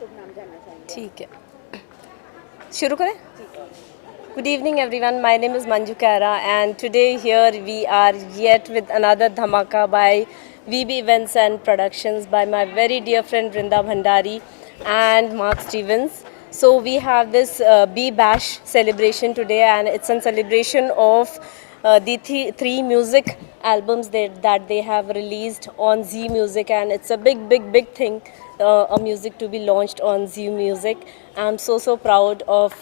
शुभ नाम जानना चाहेंगे। ठीक है, शुरू करें? Good evening everyone, my name is Manju Kara and today here we are yet with another dhamaka by VB Events and Productions by my very dear friend Vrinda Bhandari and Mark Stevens. So we have this B Bash celebration today and it's a celebration of the three music albums that they have released on Z Music, and it's a big thing, a music to be launched on Z Music. I'm so proud of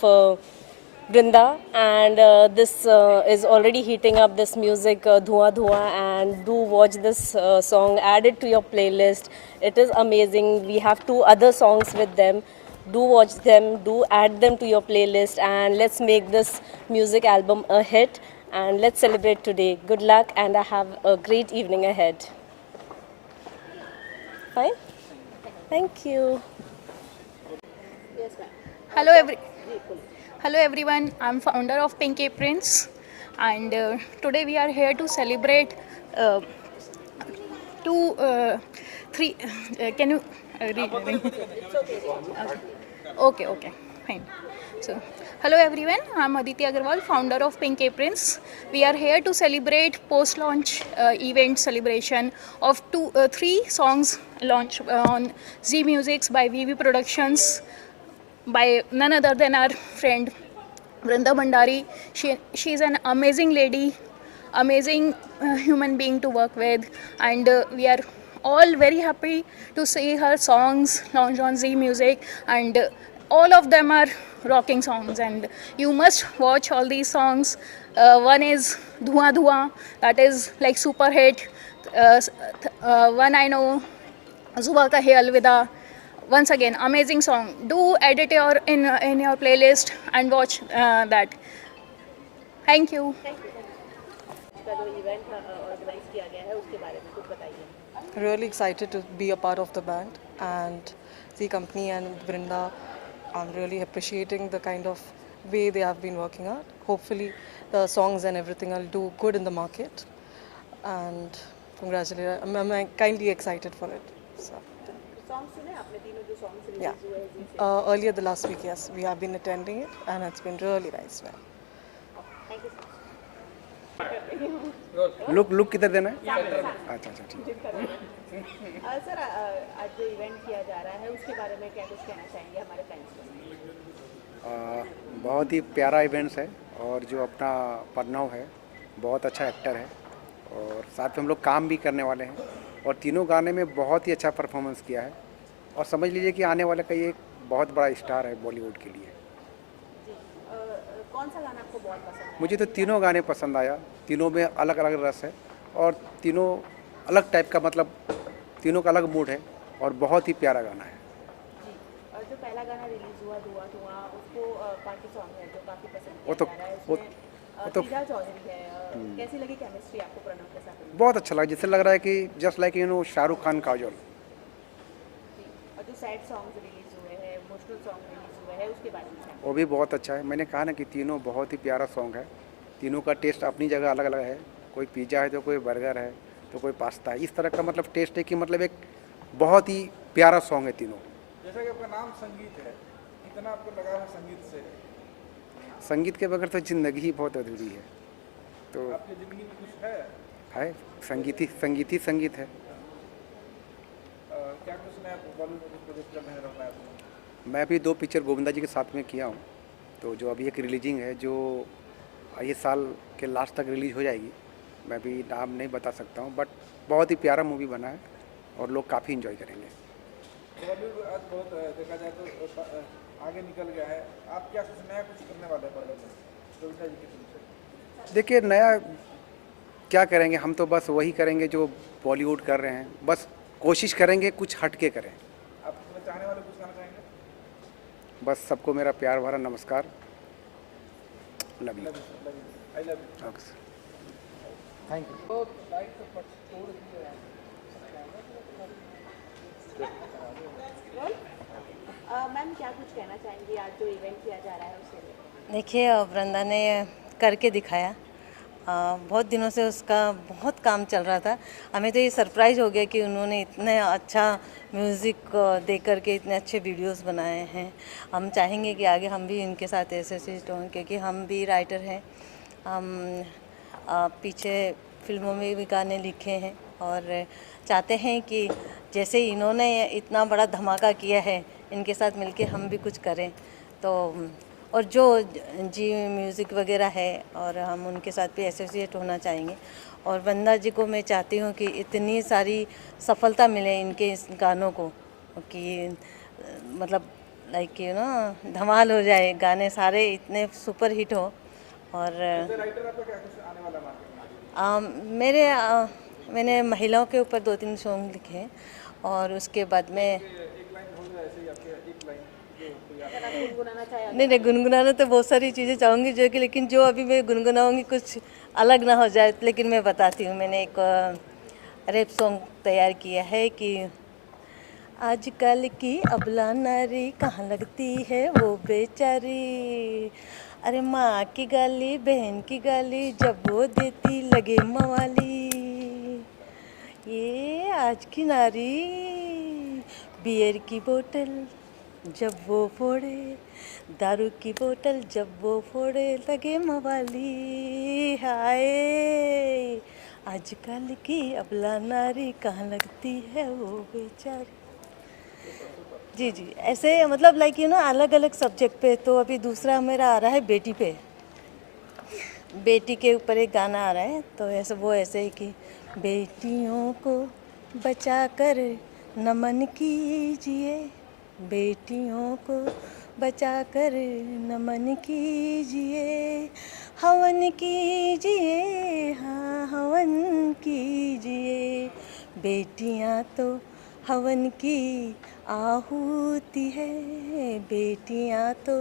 Brinda, and this is already heating up this music, Dhua Dhua, and do watch this song, add it to your playlist. It is amazing. We have two other songs with them. Do watch them, do add them to your playlist, and let's make this music album a hit. And let's celebrate today. Good luck, and I have a great evening ahead. Fine? Thank you. Yes, ma'am. Hello everyone, I'm founder of Pink Aprons, and today we are here to celebrate three. Can you read? Okay, fine. So, hello everyone, I'm Aditi Agarwal, founder of Pink Aprons. We are here to celebrate post-launch event celebration of three songs launched on Z Musics by VV Productions by none other than our friend Vrinda Bhandari. She's an amazing lady, amazing human being to work with, and we are all very happy to see her songs launched on Z Music, and all of them are rocking songs, and you must watch all these songs. One is Dhua Dhua, that is like super hit. One I know, Zuba Ka Hai Alvida. Once again, amazing song. Do edit in your playlist and watch that. Thank you. का जो event organise किया गया है उसके बारे में कुछ बताइए। Really excited to be a part of the band and the company and Vrinda. I'm really appreciating the kind of way they have been working out. Hopefully the songs and everything will do good in the market, and congratulate. I'm kindly excited for it. So, song सुने आपने तीनों जो songs release yeah. हुए हैं जिनसे? Earlier the last week, yes, we have been attending it and it's been really nice. Man. Thank you look किधर देना है? अच्छा ठीक है। सर आज जो इवेंट किया जा रहा है उसके बारे में क्या कुछ कहना चाहेंगे हमारे फैंस को? बहुत ही प्यारा इवेंट्स है, और जो अपना प्रणव है बहुत अच्छा एक्टर है, और साथ में हम लोग काम भी करने वाले हैं, और तीनों गाने में बहुत ही अच्छा परफॉर्मेंस किया है, और समझ लीजिए कि आने वाला का ये एक बहुत बड़ा स्टार है बॉलीवुड के लिए। जी कौन सा गाना आपको बहुत पसंद है? मुझे तो तीनों गाने पसंद आया, तीनों में अलग अलग रस है, और तीनों अलग टाइप का, मतलब तीनों का अलग मूड है, और बहुत ही प्यारा गाना है। जी और जो पहला गाना रिलीज हुआ धुआं धुआं, उसको पार्टी सॉन्ग है जो काफ़ी पसंद वो किया तो- जा रहा है। वो- उसमें वो तो- सीधा चौधरी है। कैसी लगी केमिस्ट्री आपको प्रणव के साथ? बहुत अच्छा लगा, जैसे लग रहा है कि जस्ट लाइक शाहरुख खान काजोल। जी और जो सैड सॉन्ग्स रिलीज हुए हैं, इमोशनल सॉन्ग रिलीज हुए हैं, उसके बारे में क्या? वो भी बहुत अच्छा है। मैंने कहा ना कि तीनों बहुत ही प्यारा सॉन्ग है, तीनों का टेस्ट अपनी जगह अलग अलग है। कोई पिज़्ज़ा है तो कोई बर्गर है तो कोई पास्ता है, इस तरह का मतलब टेस्ट है कि मतलब एक बहुत ही प्यारा सॉन्ग है तीनों। जैसा कि आपका नाम संगीत है, कितना आपको लगा है संगीत से? संगीत के बगैर तो ज़िंदगी ही बहुत अधूरी है, तो आपकी ज़िंदगी में कुछ है? संगीत ही संगीत है। क्या कुछ नया बॉलीवुड में प्रोजेक्ट कर रहे हैं रमना आप? मैं अभी 2 पिक्चर गोविंदा जी के साथ में किया हूँ, तो जो अभी एक रिलीजिंग है जो ये साल के लास्ट तक रिलीज हो जाएगी। मैं भी नाम नहीं बता सकता हूँ, बट बहुत ही प्यारा मूवी बना है और लोग काफ़ी इन्जॉय करेंगे। बॉलीवुड आज बहुत देखा जाए तो आगे निकल गया है, आप क्या कुछ नया कुछ करने वाले हैं बॉलीवुड में गोविंदा जी की फिल्म से? देखिए नया क्या करेंगे, हम तो बस वही करेंगे जो बॉलीवुड कर रहे हैं, बस कोशिश करेंगे कुछ हट के करें। आप अपने चाहने वाले कुछ कहना चाहेंगे? बस सबको मेरा प्यार भरा नमस्कार, love you. I love you. Okay sir, thank you. तो लाइट तो पट तोड़ दिया है। मैम क्या कुछ कहना चाहेंगी आज जो इवेंट किया जा रहा है उसके लिए? देखिए वृंदा ने करके दिखाया, बहुत दिनों से उसका बहुत काम चल रहा था। हमें तो ये सरप्राइज़ हो गया कि उन्होंने इतने अच्छा म्यूज़िक दे करके इतने अच्छे वीडियोस बनाए हैं। हम चाहेंगे कि आगे हम भी इनके साथ एसोसिएट हों, क्योंकि हम भी राइटर हैं। हम पीछे फिल्मों में भी गाने लिखे हैं और चाहते हैं कि जैसे इन्होंने इतना बड़ा धमाका किया है, इनके साथ मिलके हम भी कुछ करें। तो और जो जी म्यूज़िक वगैरह है, और हम उनके साथ भी एसोसिएट होना चाहेंगे। और वंदना जी को मैं चाहती हूँ कि इतनी सारी सफलता मिले इनके इस गानों को, कि मतलब लाइक धमाल हो जाए, गाने सारे इतने सुपर हिट हो। और राइटर आपका क्या कुछ आने वाला मार्केट में? मैंने महिलाओं के ऊपर 2-3 सॉन्ग लिखे हैं, और उसके बाद में एक लाइन बोल रहे ऐसे ही आपके एक लाइन जो कोई अगर आप गुनगुनाना चाहें नहीं, गुनगुनाना तो बहुत सारी चीज़ें चाहूँगी जो कि, लेकिन जो अभी मैं गुनगुनाऊँगी कुछ अलग ना हो जाए। लेकिन मैं बताती हूँ, मैंने एक रैप सॉन्ग तैयार किया है कि आजकल की अबला नारी कहाँ लगती है वो बेचारी, अरे माँ की गाली बहन की गाली जब वो देती लगे मवाली, ये आज की नारी बियर की बोतल जब वो फोड़े, दारू की बोतल जब वो फोड़े लगे मवाली, हाय आजकल की अबला नारी कहाँ लगती है वो बेचारी। जी, ऐसे मतलब लाइक अलग अलग सब्जेक्ट पे। तो अभी दूसरा मेरा आ रहा है बेटी पे, बेटी के ऊपर एक गाना आ रहा है। तो ऐसे ही कि बेटियों को बचा कर नमन कीजिए, बेटियों को बचा कर नमन कीजिए, हवन कीजिए, हाँ हवन कीजिए, बेटियां तो हवन की आहुति है, बेटियां तो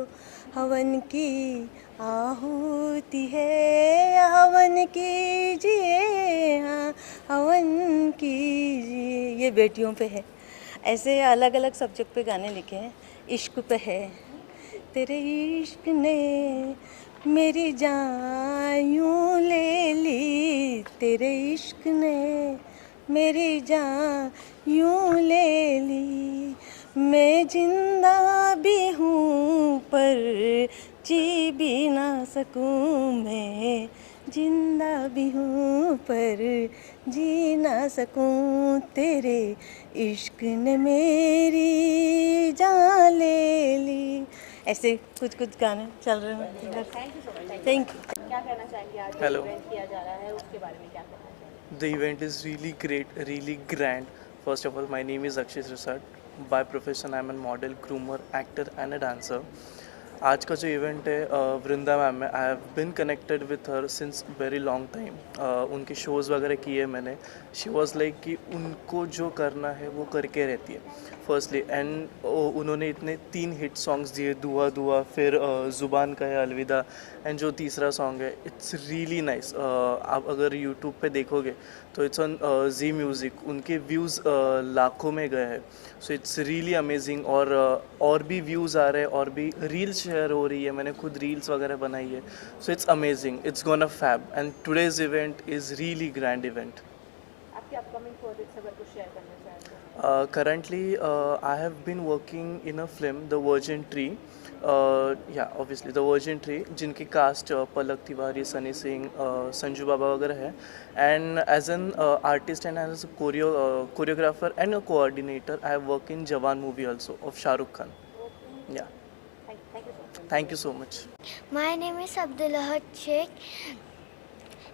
हवन की आहुति है, हवन कीजिए, हाँ हवन कीजिए। ये बेटियों पे है। ऐसे अलग अलग सब्जेक्ट पे गाने लिखे हैं। इश्क पे है, तेरे इश्क ने मेरी जान यूं ले ली, तेरे इश्क ने मेरी जान यूं ले ली, मैं जिंदा भी हूँ पर जी भी ना सकूँ, मैं जिंदा भी हूँ पर जी ना सकूँ, तेरे इश्क ने मेरी जान ले ली। ऐसे कुछ गाने चल रहे हैं। Thank you so much. Thank you. क्या कहना चाहेंगे आज जो Hello. इवेंट किया जा रहा है उसके बारे में क्या कहना चाहेंगे? The event is really great, really grand. First of all, my name is Akshay Srisad. By profession, I am a model, groomer, actor and a dancer. आज का जो इवेंट है वृंदा मैम है, I have been connected with her since very long time. उनके shows वगैरह किए मैंने। She was like कि उनको जो करना है वो करके रहती है फर्स्टली। एंड उन्होंने इतने 3 हिट सॉन्ग्स दिए, दुआ दुआ, फिर ज़ुबान का है अलविदा, एंड जो तीसरा सॉन्ग है इट्स रियली नाइस। आप अगर यूट्यूब पे देखोगे तो इट्स ऑन जी म्यूज़िक, उनके व्यूज़ लाखों में गए हैं। So it's really amazing. और भी व्यूज़ आ रहे हैं, और भी रील्स शेयर हो रही है, मैंने खुद रील्स वगैरह बनाई है। So it's amazing, it's gonna fab, and today's event is really grand event. आपके अपकमिंग प्रोजेक्ट्स अगर कुछ शेयर करना चाहें तो? Currently, I have been working in a film, The Virgin Tree. Yeah, obviously, The Virgin Tree, जिनकी cast Palak Tiwari, Sunny Singh, Sanju Baba वगैरह है। And as an artist and as a choreographer and a coordinator, I have work in Jawan movie also of Shahrukh Khan. Yeah, thank you so much. My name is Abdullah Sheikh.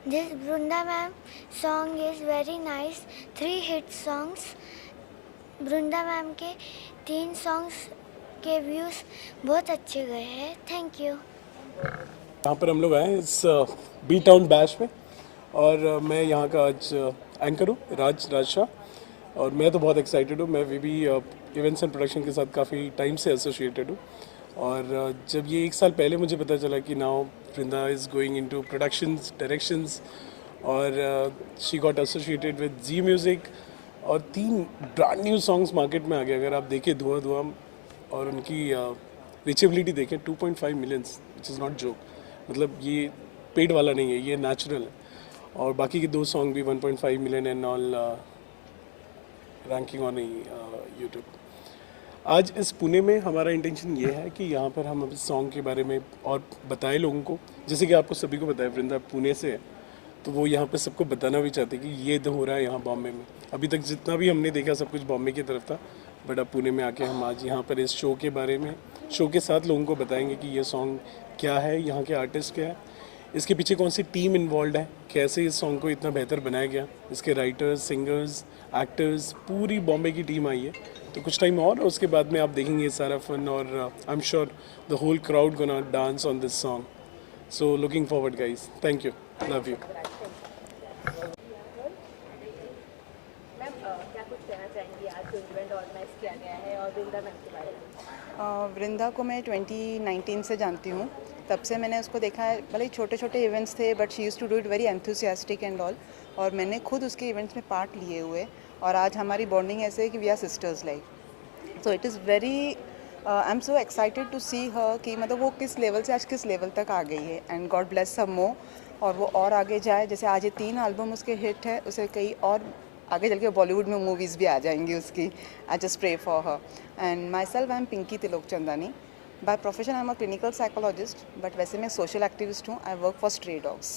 This Brunda ma'am song is very nice. 3 hit songs. Brunda ma'am के 3 songs के views बहुत अच्छे गए हैं। Thank you. यहाँ पर हम लोग आए हैं इस बी टाउन बैश में, और मैं यहाँ का आज एंकर हूँ, राज शाह। और मैं तो बहुत एक्साइटेड हूँ। मैं वीबी इवेंट्स एंड प्रोडक्शन के साथ काफ़ी टाइम से एसोसिएटेड हूँ। और जब ये 1 साल पहले मुझे पता चला कि now Vrinda is going into productions, directions, और she got associated with Zee music, और 3 ब्रांड न्यू सॉन्ग्स मार्केट में आ गए। अगर आप देखें धुआं धुआं और उनकी रीचेबिलिटी देखें 2.5 millions, which is not joke. मतलब ये पेड वाला नहीं है, ये नेचुरल है। और बाकी के 2 सॉन्ग भी 1.5 million and all ranking on YouTube. आज इस पुणे में हमारा इंटेंशन ये है कि यहाँ पर हम इस सॉन्ग के बारे में और बताएं लोगों को, जैसे कि आपको सभी को पता है वृंदा पुणे से है, तो वो यहाँ पे सबको बताना भी चाहते कि ये तो हो रहा है यहाँ बॉम्बे में। अभी तक जितना भी हमने देखा सब कुछ बॉम्बे की तरफ था, बट अब पुणे में आके हम आज यहाँ पर इस शो के बारे में, शो के साथ लोगों को बताएंगे कि ये सॉन्ग क्या है, यहाँ के आर्टिस्ट क्या है, इसके पीछे कौन सी टीम इन्वॉल्व है, कैसे इस सॉन्ग को इतना बेहतर बनाया गया, इसके राइटर्स, सिंगर्स, एक्टर्स, पूरी बॉम्बे की टीम आई है। तो कुछ टाइम और उसके बाद में आप देखेंगे सारा फन, और I am sure the whole crowd gonna dance on this song. So looking forward guys, thank you, love you. Ma'am क्या कुछ कहना चाहेंगी आज जो इवेंट ऑर्गेनाइज किया गया है और वृंदा मैम के बारे में? वृंदा को मैं 2019 से जानती हूँ। तब से मैंने उसको देखा है, भले ही छोटे छोटे इवेंट्स थे but she use to do it very enthusiastic and all, और मैंने खुद उसके इवेंट्स में पार्ट लिए हुए, और आज हमारी बॉन्डिंग ऐसे है कि we are sisters like. So it is very I am so excited to see her कि मतलब वो किस लेवल से आज किस लेवल तक आ गई है, एंड गॉड ब्लेस हर मोर, और वो और आगे जाए। जैसे आज ये 3 एल्बम उसके हिट है, उसे कई और आगे चल के बॉलीवुड में मूवीज़ भी आ जाएंगी उसकी। I just pray for her. And myself I am Pinky Tilokchandani. By profession I am a clinical psychologist, but वैसे मैं सोशल एक्टिविस्ट हूँ। I work for stray dogs.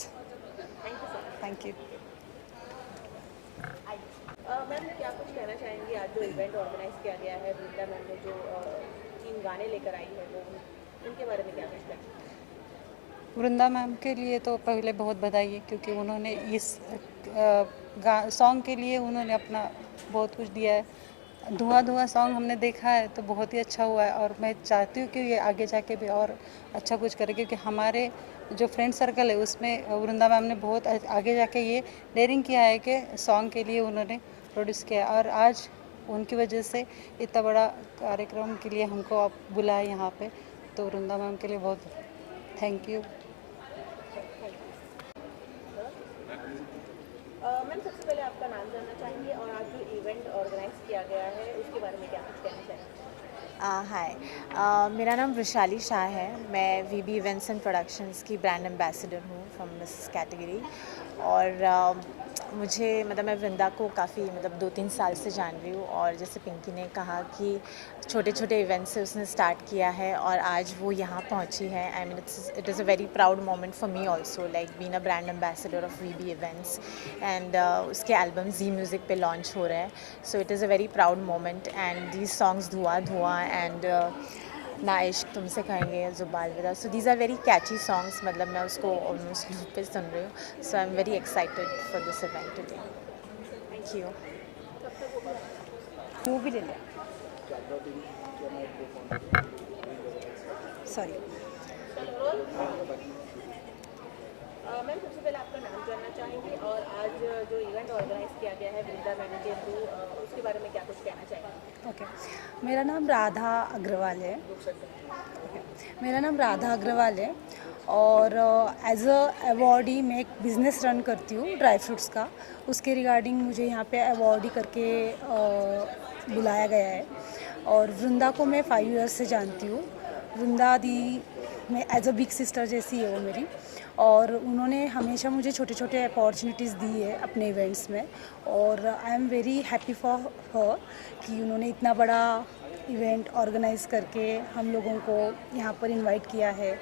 Thank you. Ma'am क्या कुछ कहना चाहेंगी आज जो इवेंट ऑर्गेनाइज किया गया है, वृंदा मैम ने जो 3 गाने लेकर आई है, वो उनके बारे में क्या कुछ कहना? वृंदा मैम के लिए तो पहले बहुत बधाई है, क्योंकि उन्होंने इस सॉन्ग के लिए उन्होंने अपना बहुत कुछ दिया है। धुआं धुआं सॉन्ग हमने देखा है तो बहुत ही अच्छा हुआ है, और मैं चाहती हूँ कि ये आगे जाके भी और अच्छा कुछ करे, क्योंकि हमारे जो फ्रेंड सर्कल है उसमें वृंदा मैम ने बहुत आगे जाके ये डेयरिंग किया है कि सॉन्ग के लिए उन्होंने प्रोड्यूस किया, और आज उनकी वजह से इतना बड़ा कार्यक्रम के लिए हमको आप बुलाए यहाँ पे, तो वृंदा मैम के लिए बहुत थैंक यू। मैम सबसे पहले आपका नाम जानना चाहेंगे और आज जो इवेंट ऑर्गेनाइज किया गया है उसके बारे में क्या कुछ कहना चाहेंगे? हाय, मेरा नाम वृशाली शाह है। मैं वीबी इवेंट्स एंड प्रोडक्शंस की ब्रांड एम्बेसडर हूँ फ्रॉम मिसेस कैटेगरी, और मुझे मतलब मैं वृंदा को काफ़ी मतलब 2-3 साल से जान रही हूँ, और जैसे पिंकी ने कहा कि छोटे छोटे इवेंट्स से उसने स्टार्ट किया है और आज वो यहाँ पहुँची है। I mean it is a very proud moment for me also, like being a brand ambassador of VB events, and उसके एल्बम जी म्यूज़िक पे लॉन्च हो रहे हैं। So it is a very proud moment, and these songs धुआं धुआं and ना इश्क तुमसे कहेंगे जुबान विदा, so these are very catchy songs. मतलब मैं उसको ऑलमोस्ट लूप पे सुन रही हूँ। So I am very excited for this event today. Thank you. वो भी ले लिया, सॉरी। मैम सबसे पहले आपका नाम जानना चाहेंगे और आज जो इवेंट ऑर्गेनाइज किया गया है वृंदा मैम के थ्रू, उसके बारे में क्या कुछ कहना चाहेंगे? ओके, मेरा नाम राधा अग्रवाल है। मेरा नाम राधा अग्रवाल है, और एज अ अवॉर्डी मैं एक बिज़नेस रन करती हूँ ड्राई फ्रूट्स का। उसके रिगार्डिंग मुझे यहाँ पे अवॉर्डी करके बुलाया गया है, और वृंदा को मैं 5 ईयर्स से जानती हूँ। वृंदा दी मैं एज अ बिग सिस्टर जैसी है वो मेरी, और उन्होंने हमेशा मुझे छोटे छोटे अपॉर्चुनिटीज़ दी है अपने इवेंट्स में, और I am very happy for her कि उन्होंने इतना बड़ा इवेंट ऑर्गेनाइज करके हम लोगों को यहाँ पर इनवाइट किया है।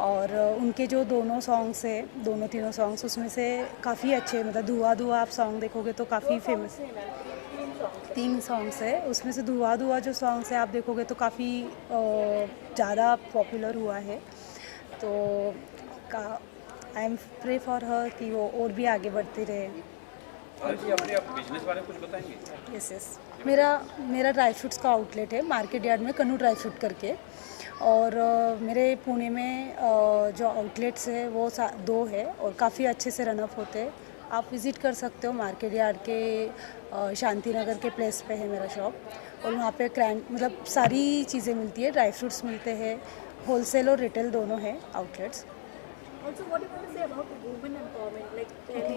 और उनके जो दोनों सॉन्ग्स है, दोनों तीनों सॉन्ग्स, उसमें से काफ़ी अच्छे, मतलब धुआं धुआं आप सॉन्ग देखोगे तो काफ़ी फेमस, 3 सॉन्ग्स है उसमें से धुआं धुआं जो सॉन्ग्स है आप देखोगे तो काफ़ी ज़्यादा पॉपुलर हुआ है। तो I am pray for her कि वो और भी आगे बढ़ते रहे। आप बिजनेस बारे में कुछ बताएंगे? यस, मेरा ड्राई फ्रूट्स का आउटलेट है मार्केट यार्ड में, कन्नू ड्राई फ्रूट करके। और मेरे पुणे में जो आउटलेट्स है वो 2 है, और काफ़ी अच्छे से रनअप होते हैं। आप विज़िट कर सकते हो मार्केट यार्ड के शांति नगर के प्लेस पे है मेरा शॉप, और वहाँ पे मतलब सारी चीज़ें मिलती है, ड्राई फ्रूट्स मिलते हैं, होलसेल और रिटेल दोनों है outlets. Also, what do you want to say about women empowerment? Like पहले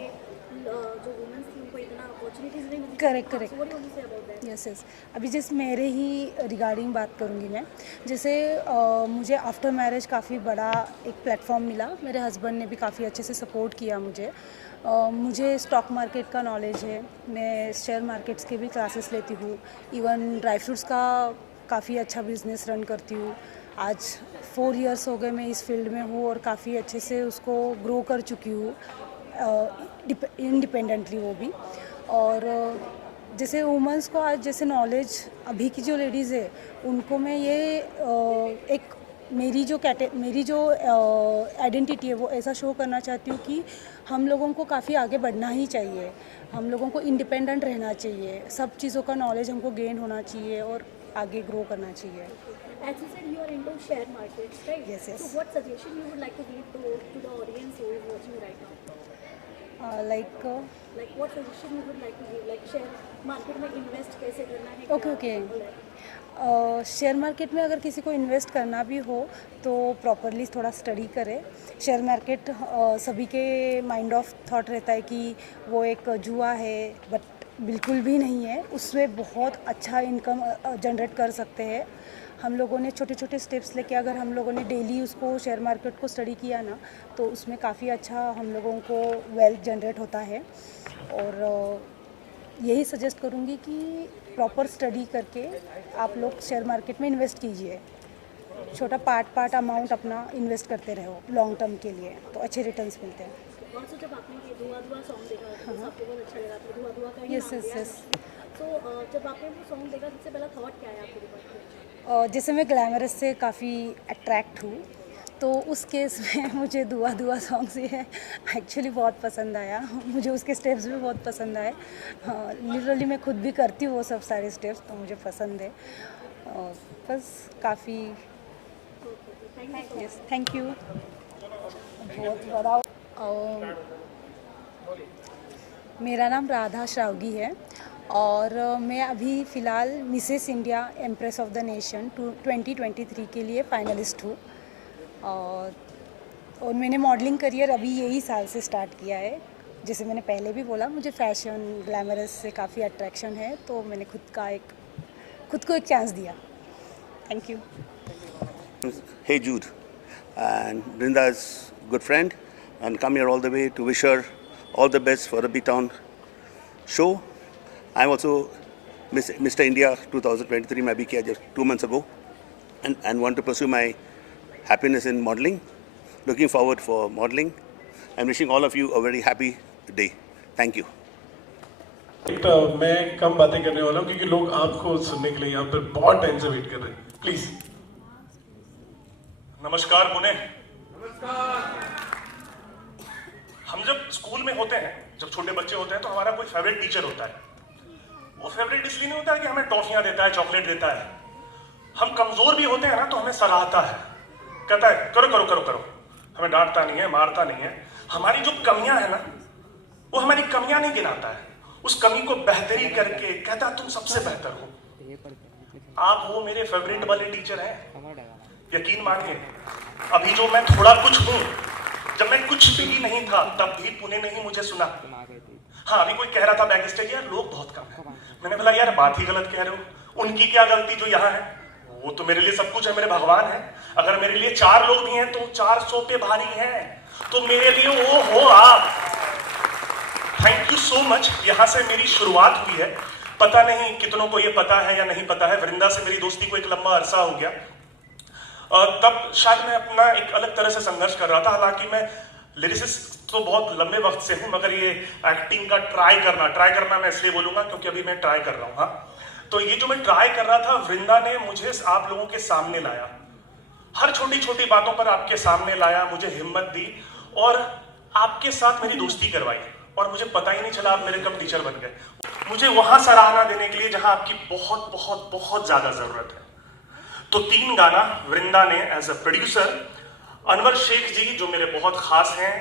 जो women थी उनको इतना अपॉर्चुनिटीज नहीं मिली। करेक्ट। Yes yes. अभी जैसे मेरे ही रिगार्डिंग बात करूँगी मैं, जैसे मुझे आफ्टर मैरिज काफ़ी बड़ा एक प्लेटफॉर्म मिला। मेरे हस्बैंड ने भी काफ़ी अच्छे से सपोर्ट किया मुझे। मुझे स्टॉक मार्केट का नॉलेज है, मैं शेयर मार्केट्स के भी क्लासेस लेती हूँ, इवन ड्राई फ्रूट्स का काफ़ी अच्छा बिजनेस रन करती हूँ। आज 4 इयर्स हो गए मैं इस फील्ड में हूँ और काफ़ी अच्छे से उसको ग्रो कर चुकी हूँ इंडिपेंडेंटली, वो भी। और जैसे वुमेंस को आज जैसे नॉलेज अभी की जो लेडीज़ है उनको मैं ये एक मेरी जो आइडेंटिटी है वो ऐसा शो करना चाहती हूँ कि हम लोगों को काफ़ी आगे बढ़ना ही चाहिए, हम लोगों को इंडिपेंडेंट रहना चाहिए, सब चीज़ों का नॉलेज हमको गेन होना चाहिए और आगे ग्रो करना चाहिए। As you said, you are into share markets, right? Yes, yes. So what suggestion you would like to give to the audience who is watching right now? Like what suggestion you would like to give? Like share market में invest कैसे करना है? Okay. Share market में अगर किसी को invest करना भी हो तो प्रॉपरली थोड़ा स्टडी करें। शेयर मार्केट सभी के माइंड ऑफ थॉट रहता है कि वो एक जुआ है, बट बिल्कुल भी नहीं है। उसमें बहुत अच्छा इनकम जनरेट कर सकते हैं। हम लोगों ने छोटे छोटे स्टेप्स लेके अगर हम लोगों ने डेली उसको शेयर मार्केट को स्टडी किया ना तो उसमें काफ़ी अच्छा हम लोगों को वेल्थ जनरेट होता है। और यही सजेस्ट करूँगी कि प्रॉपर स्टडी करके आप लोग शेयर मार्केट में इन्वेस्ट कीजिए। छोटा पार्ट अमाउंट अपना इन्वेस्ट करते रहो लॉन्ग टर्म के लिए, तो अच्छे रिटर्न्स मिलते हैं। और जब आपने ये धुआं सॉन्ग देखा तो आपको बहुत अच्छा लगा था, धुआं का ही यस यस यस। तो जब आपने वो सॉन्ग देखा सबसे पहला थॉट क्या है आपके दिमाग में? जैसे मैं ग्लैमरस से काफ़ी अट्रैक्ट हूँ तो उस केस में मुझे धुआं सॉन्ग से है एक्चुअली बहुत पसंद आया। मुझे उसके स्टेप्स भी बहुत पसंद आए। लिटरली मैं खुद भी करती हूँ वो सब सारे स्टेप्स, तो मुझे पसंद है। बस काफ़ी यस, थैंक यू। बहुत बड़ा मेरा नाम राधा श्रावगी है और मैं अभी फ़िलहाल Mrs India empress of the nation 2023 के लिए फ़ाइनलिस्ट हूँ। और मैंने मॉडलिंग करियर अभी यही साल से स्टार्ट किया है। जैसे मैंने पहले भी बोला, मुझे फ़ैशन ग्लैमरस से काफ़ी अट्रैक्शन है, तो मैंने खुद को एक चांस दिया। Thank you. Hey Jude, and Brinda's good friend, and come here all the way to wish her all the best for the B-Town show. I'm also Mr. India 2023 मैं भी किया just 2 months ago, and want to pursue my happiness in modeling. Looking forward for modeling and wishing all of you a very happy day. Thank you. मैं कम बातें करने वाला हूँ क्योंकि लोग आपको सुनने के लिए यहाँ पर बहुत टाइम से वेट कर रहे हैं। प्लीज। नमस्कार पुणे। हम जब स्कूल में होते हैं, जब छोटे बच्चे होते हैं, तो हमारा कोई फेवरेट टीचर होता है। वो फेवरेट इसलिए नहीं होता है कि हमें टॉफियां देता है, चॉकलेट देता है। हम कमजोर भी होते हैं ना तो हमें सराहता है, कहता है करो करो करो करो, हमें डांटता नहीं है, मारता नहीं है। हमारी जो कमियां है ना, वो हमारी कमियां नहीं गिनाता है, उस कमी को बेहतरी करके कहता है तुम सबसे बेहतर हो। आप वो मेरे फेवरेट वाले टीचर हैं। यकीन मानिए, अभी जो मैं थोड़ा कुछ हूं, जब मैं कुछ भी नहीं था तब भी पुणे ने ही मुझे सुना। हाँ, अभी कोई कह रहा था बैक स्टेज, यार लोग बहुत कम है। मैंने बोला यार बात ही गलत कह रहे हो, उनकी क्या गलती जो यहाँ है, वो तो मेरे लिए सब कुछ है, मेरे भगवान है। अगर मेरे लिए 4 लोग भी हैं तो 400 पे भारी हैं, तो मेरे लिए वो हो आप। Thank you so much. यहाँ से मेरी शुरुआत हुई है। पता नहीं कितनों को ये पता है या नहीं पता है, वृंदा से मेरी दोस्ती को एक लंबा अरसा हो गया। तब शायद मैं अपना एक अलग तरह से संघर्ष कर रहा था। हालांकि मैं लिरिसिस्ट तो बहुत लंबे वक्त से हूं, मगर ये एक्टिंग का ट्राई करना मैं इसलिए बोलूंगा क्योंकि अभी मैं ट्राई कर रहा हूं। हाँ, तो ये जो मैं ट्राई कर रहा था, वृंदा ने मुझे आप लोगों के सामने लाया, हर छोटी छोटी बातों पर आपके सामने लाया, मुझे हिम्मत दी और आपके साथ मेरी दोस्ती करवाई। और मुझे पता ही नहीं चला आप मेरे कब टीचर बन गए। मुझे वहां सराहना देने के लिए जहां आपकी बहुत बहुत बहुत ज्यादा जरूरत है। तो 3 गाना वृंदा ने as a producer, Anwar Shaikh ji जो मेरे बहुत खास हैं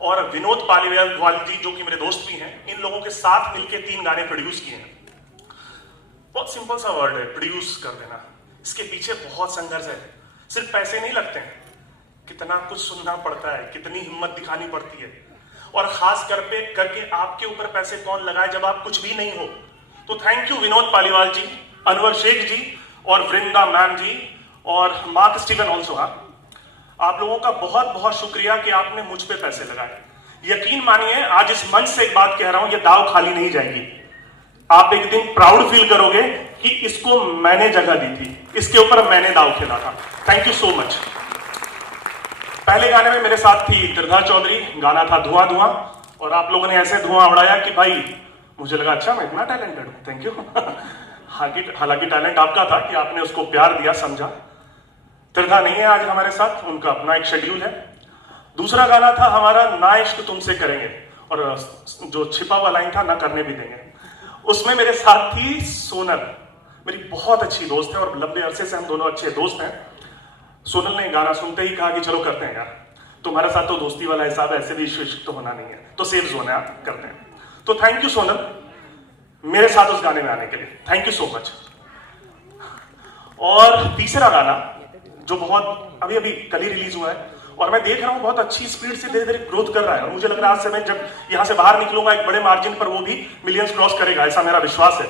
और विनोद पालीवाल जी जो कि मेरे दोस्त भी हैं, इन लोगों के साथ मिलकर 3 गाने प्रोड्यूस किए हैं। बहुत सिंपल सा वर्ड है प्रोड्यूस कर देना, इसके पीछे बहुत संघर्ष है। सिर्फ पैसे नहीं लगते हैं, कितना कुछ सुनना पड़ता है, कितनी हिम्मत दिखानी पड़ती है और खास करके आपके ऊपर पैसे कौन लगाए जब आप कुछ भी नहीं हो। तो थैंक यू विनोद पालीवाल जी, अनवर शेख जी और वृंदा मैम जी और मार्क स्टीवन ऑल्सो। हाँ, आप लोगों का बहुत बहुत शुक्रिया कि आपने मुझ पे पैसे लगाए। यकीन मानिए, आज इस मंच से एक बात कह रहा हूं, ये दाव खाली नहीं जाएगी। आप एक दिन प्राउड फील करोगे कि इसको मैंने जगह दी थी, इसके ऊपर मैंने दाव खेला था। Thank you so much. पहले गाने में मेरे साथ थी त्रिधा चौधरी, गाना था धुआं धुआं, और आप लोगों ने ऐसे धुआं उड़ाया कि भाई मुझे लगा अच्छा मैं इतना टैलेंटेड हूं। Thank you. हालांकि टैलेंट आपका था कि आपने उसको प्यार दिया, समझा। त्रिधा नहीं है आज हमारे साथ, उनका अपना एक शेड्यूल है। दूसरा गाना था हमारा ना इश्क तुमसे करेंगे, और जो छिपा हुआ लाइन था ना करने भी देंगे। उसमें मेरे साथ थी सोनल, मेरी बहुत अच्छी दोस्त है और लंबे अरसे से हम दोनों अच्छे दोस्त हैं। सोनल ने गाना सुनते ही कहा कि चलो करते हैं यार, तुम्हारे साथ तो दोस्ती वाला हिसाब है, ऐसे भी इश्क तो होना नहीं है, तो सेफ जोन है, आप करते हैं। तो थैंक यू सोनल मेरे साथ उस गाने में आने के लिए, थैंक यू सो मच। और तीसरा गाना जो बहुत अभी अभी कल ही रिलीज हुआ है और मैं देख रहा हूं बहुत अच्छी स्पीड से धीरे धीरे ग्रोथ कर रहा है, और मुझे लग रहा है आज से मैं जब यहां से बाहर निकलूंगा एक बड़े मार्जिन पर वो भी मिलियंस क्रॉस करेगा, ऐसा मेरा विश्वास है।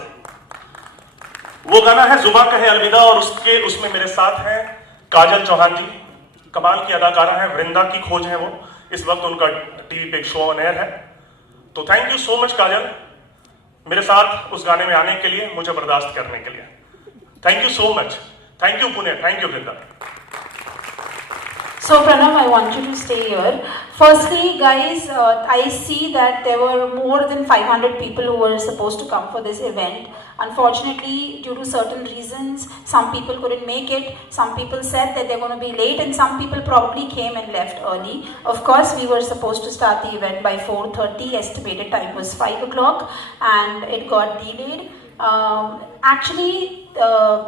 वो गाना है जुबां कहे अलविदा, और उसमें मेरे साथ हैं काजल चौहान जी, कमाल की अदाकारा है, वृंदा की खोज है वो, इस वक्त उनका टीवी पे एक शो ऑन एयर है। तो थैंक यू सो मच काजल मेरे साथ उस गाने में आने के लिए, मुझे बर्दाश्त करने के लिए। Thank you so much. Thank you Pune, thank you Vrinda. So Pranav, I want you to stay here. Firstly, guys, I see that there were more than 500 people who were supposed to come for this event. Unfortunately, due to certain reasons, some people couldn't make it. Some people said that they're going to be late, and some people probably came and left early. Of course, we were supposed to start the event by 4:30. Estimated time was 5 o'clock, and it got delayed. Actually,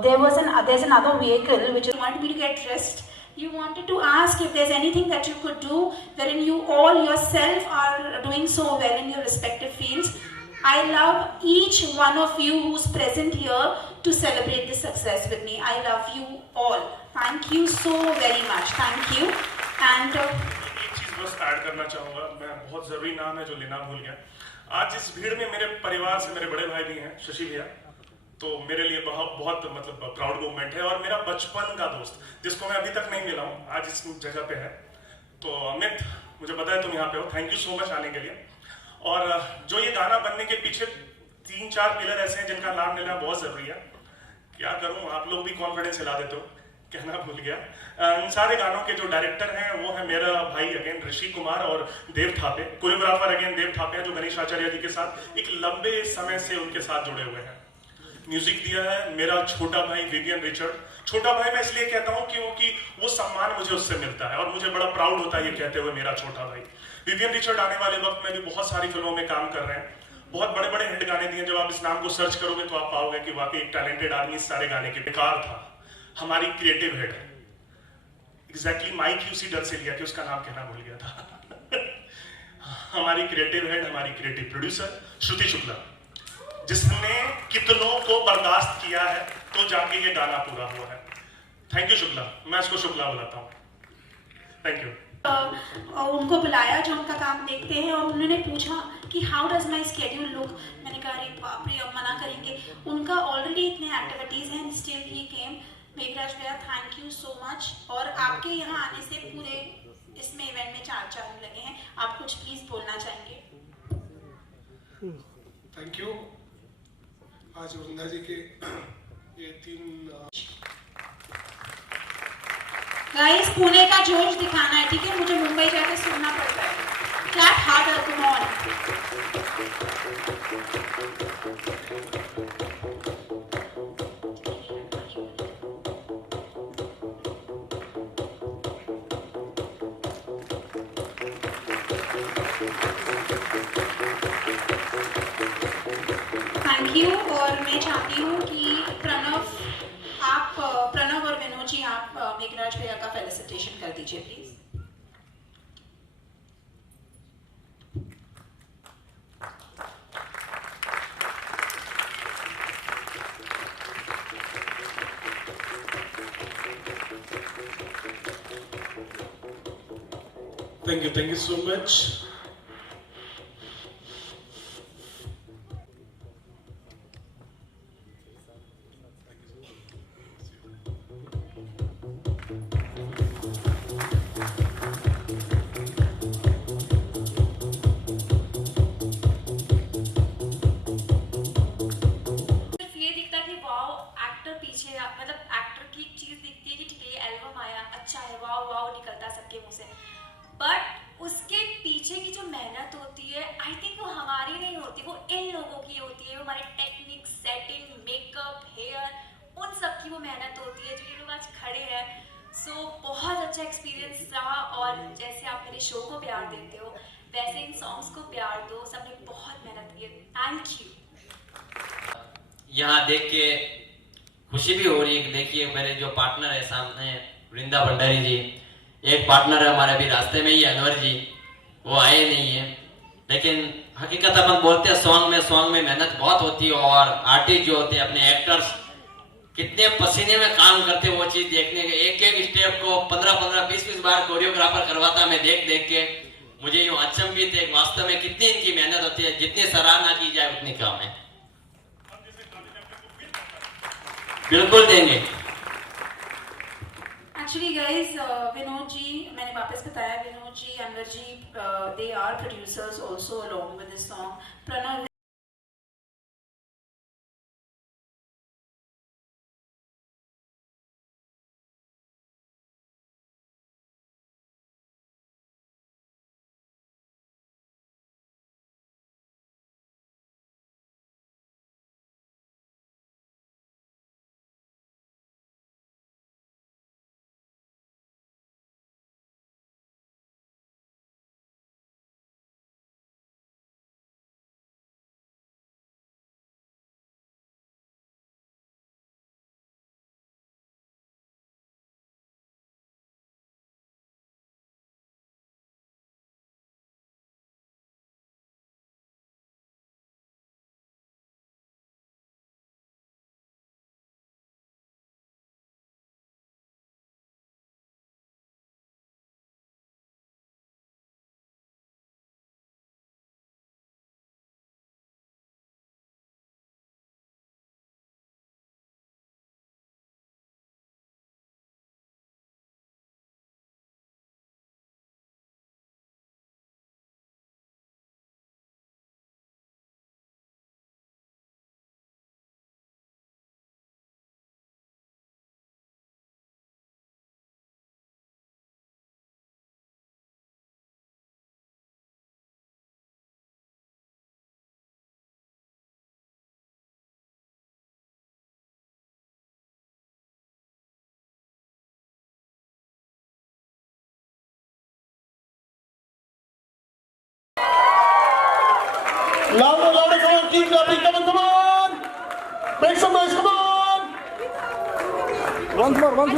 there's another vehicle which wanted me to get dressed. You wanted to ask if there's anything that you could do wherein you all yourself are doing so well in your respective fields. I love each one of you who's present here to celebrate this success with me. I love you all. Thank you so very much. Thank you. And एक चीज बस add करना चाहूंगा, मैं बहुत जरूरी नाम है जो लेना भूल गया। आज इस भीड़ में मेरे परिवार से मेरे बड़े भाई भी हैं, शशि भैया, तो मेरे लिए बहुत मतलब प्राउड मोमेंट है। और मेरा बचपन का दोस्त जिसको मैं अभी तक नहीं मिला हूँ, आज इस जगह पे है। तो अमित, मुझे पता है तुम यहाँ पे हो, थैंक यू सो मच आने के लिए। और जो ये गाना बनने के पीछे 3-4 पिलर ऐसे हैं जिनका नाम लेना बहुत जरूरी है। क्या करूँ, आप लोग भी कॉन्फिडेंस हिला देते हो, कहना भूल गया। इन सारे गानों के जो डायरेक्टर हैं वो है मेरा भाई अगेन ऋषि कुमार और देव थापे, कोरियोग्राफर अगेन देव थापे हैं, जो गणेश आचार्य जी के साथ एक लंबे समय से उनके साथ जुड़े हुए हैं। म्यूजिक दिया है मेरा छोटा भाई विवियन रिचर्ड। छोटा भाई मैं इसलिए कहता हूं क्योंकि वो सम्मान मुझे उससे मिलता है और मुझे बड़ा प्राउड होता है ये कहते हुए मेरा छोटा भाई। विवियन रिचर्ड आने वाले वक्त में भी बहुत सारी फिल्मों में काम कर रहे हैं, बहुत बड़े बड़े हिट गाने दिए। जब आप इस नाम को सर्च करोगे तो आप पाओगे कि वाकई एक टैलेंटेड आदमी इस सारे गाने के बेकार था। हमारी क्रिएटिव हेड है, एग्जैक्टली माइक ही उसी डर से लिया कि उसका नाम कहना भूल गया था। हमारी क्रिएटिव हेड, हमारी क्रिएटिव प्रोड्यूसर श्रुति शुक्ला, जिसने कितनों को बर्दाश्त किया है तो जाके ये गाना पूरा हुआ है। थैंक यू शुक्ला, मैं इसको शुक्ला बुलाता हूँ। Thank you. उनको बुलाया जो उनका काम देखते हैं और उन्होंने पूछा कि how does my schedule look. मैंने कहा अरे बाप रे अब मना करेंगे, उनका ऑलरेडी इतने एक्टिविटीज़ हैं, स्टिल ही केम। मेघराज भैया थैंक यू सो मच। और आपके यहाँ आने से पूरे इसमें इवेंट में 4 चांद लगे हैं। आप कुछ प्लीज़ बोलना चाहेंगे? Thank you. आज वृंदा जी के ये 3 गाइस पुणे का जोश दिखाना है, ठीक है? मुझे मुंबई जाकर सुनना पड़ता है। Clap harder, come on. Thank you. और मैं चाहती हूँ कि प्रणव और विनोद जी आप मेघराज भैया का फेलिसिटेशन कर दीजिए please. Thank you so much. है, आई थिंक वो हमारी नहीं होती, वो इन लोगों की होती है। वो हमारे टेक्निक, सेटिंग, मेकअप, हेयर, उन सब की वो मेहनत होती है जो ये लोग आज खड़े हैं। सो बहुत अच्छा एक्सपीरियंस रहा, और जैसे आप मेरे शो को प्यार देते हो वैसे इन सॉन्ग्स को प्यार दो। सबने बहुत मेहनत की है, थैंक यू। यहाँ देख के खुशी भी हो रही है कि देखिए मेरे जो पार्टनर है सामने वृंदा भंडारी जी, एक पार्टनर है हमारे अभी रास्ते में ही अनवर जी, वो आए नहीं है। लेकिन हकीकत अपन बोलते हैं सॉन्ग में मेहनत बहुत होती है, और आर्टिस्ट जो होते हैं अपने एक्टर्स कितने पसीने में काम करते हैं वो चीज देखने के। एक एक स्टेप को 15-15, 20-20 बार कोरियोग्राफर करवाता मैं देख के मुझे यूं अचंभित है वास्तव में कितनी इनकी मेहनत होती है। जितनी सराहना की जाए उतनी कम है। बिल्कुल देंगे। Actually guys, Vinod ji, मैंने वापस बताया, Vinod ji, Anwar ji, they are producers also along with this song. Pranav Louder, louder, come on, keep clapping, come on! Make some noise, come on! Once more.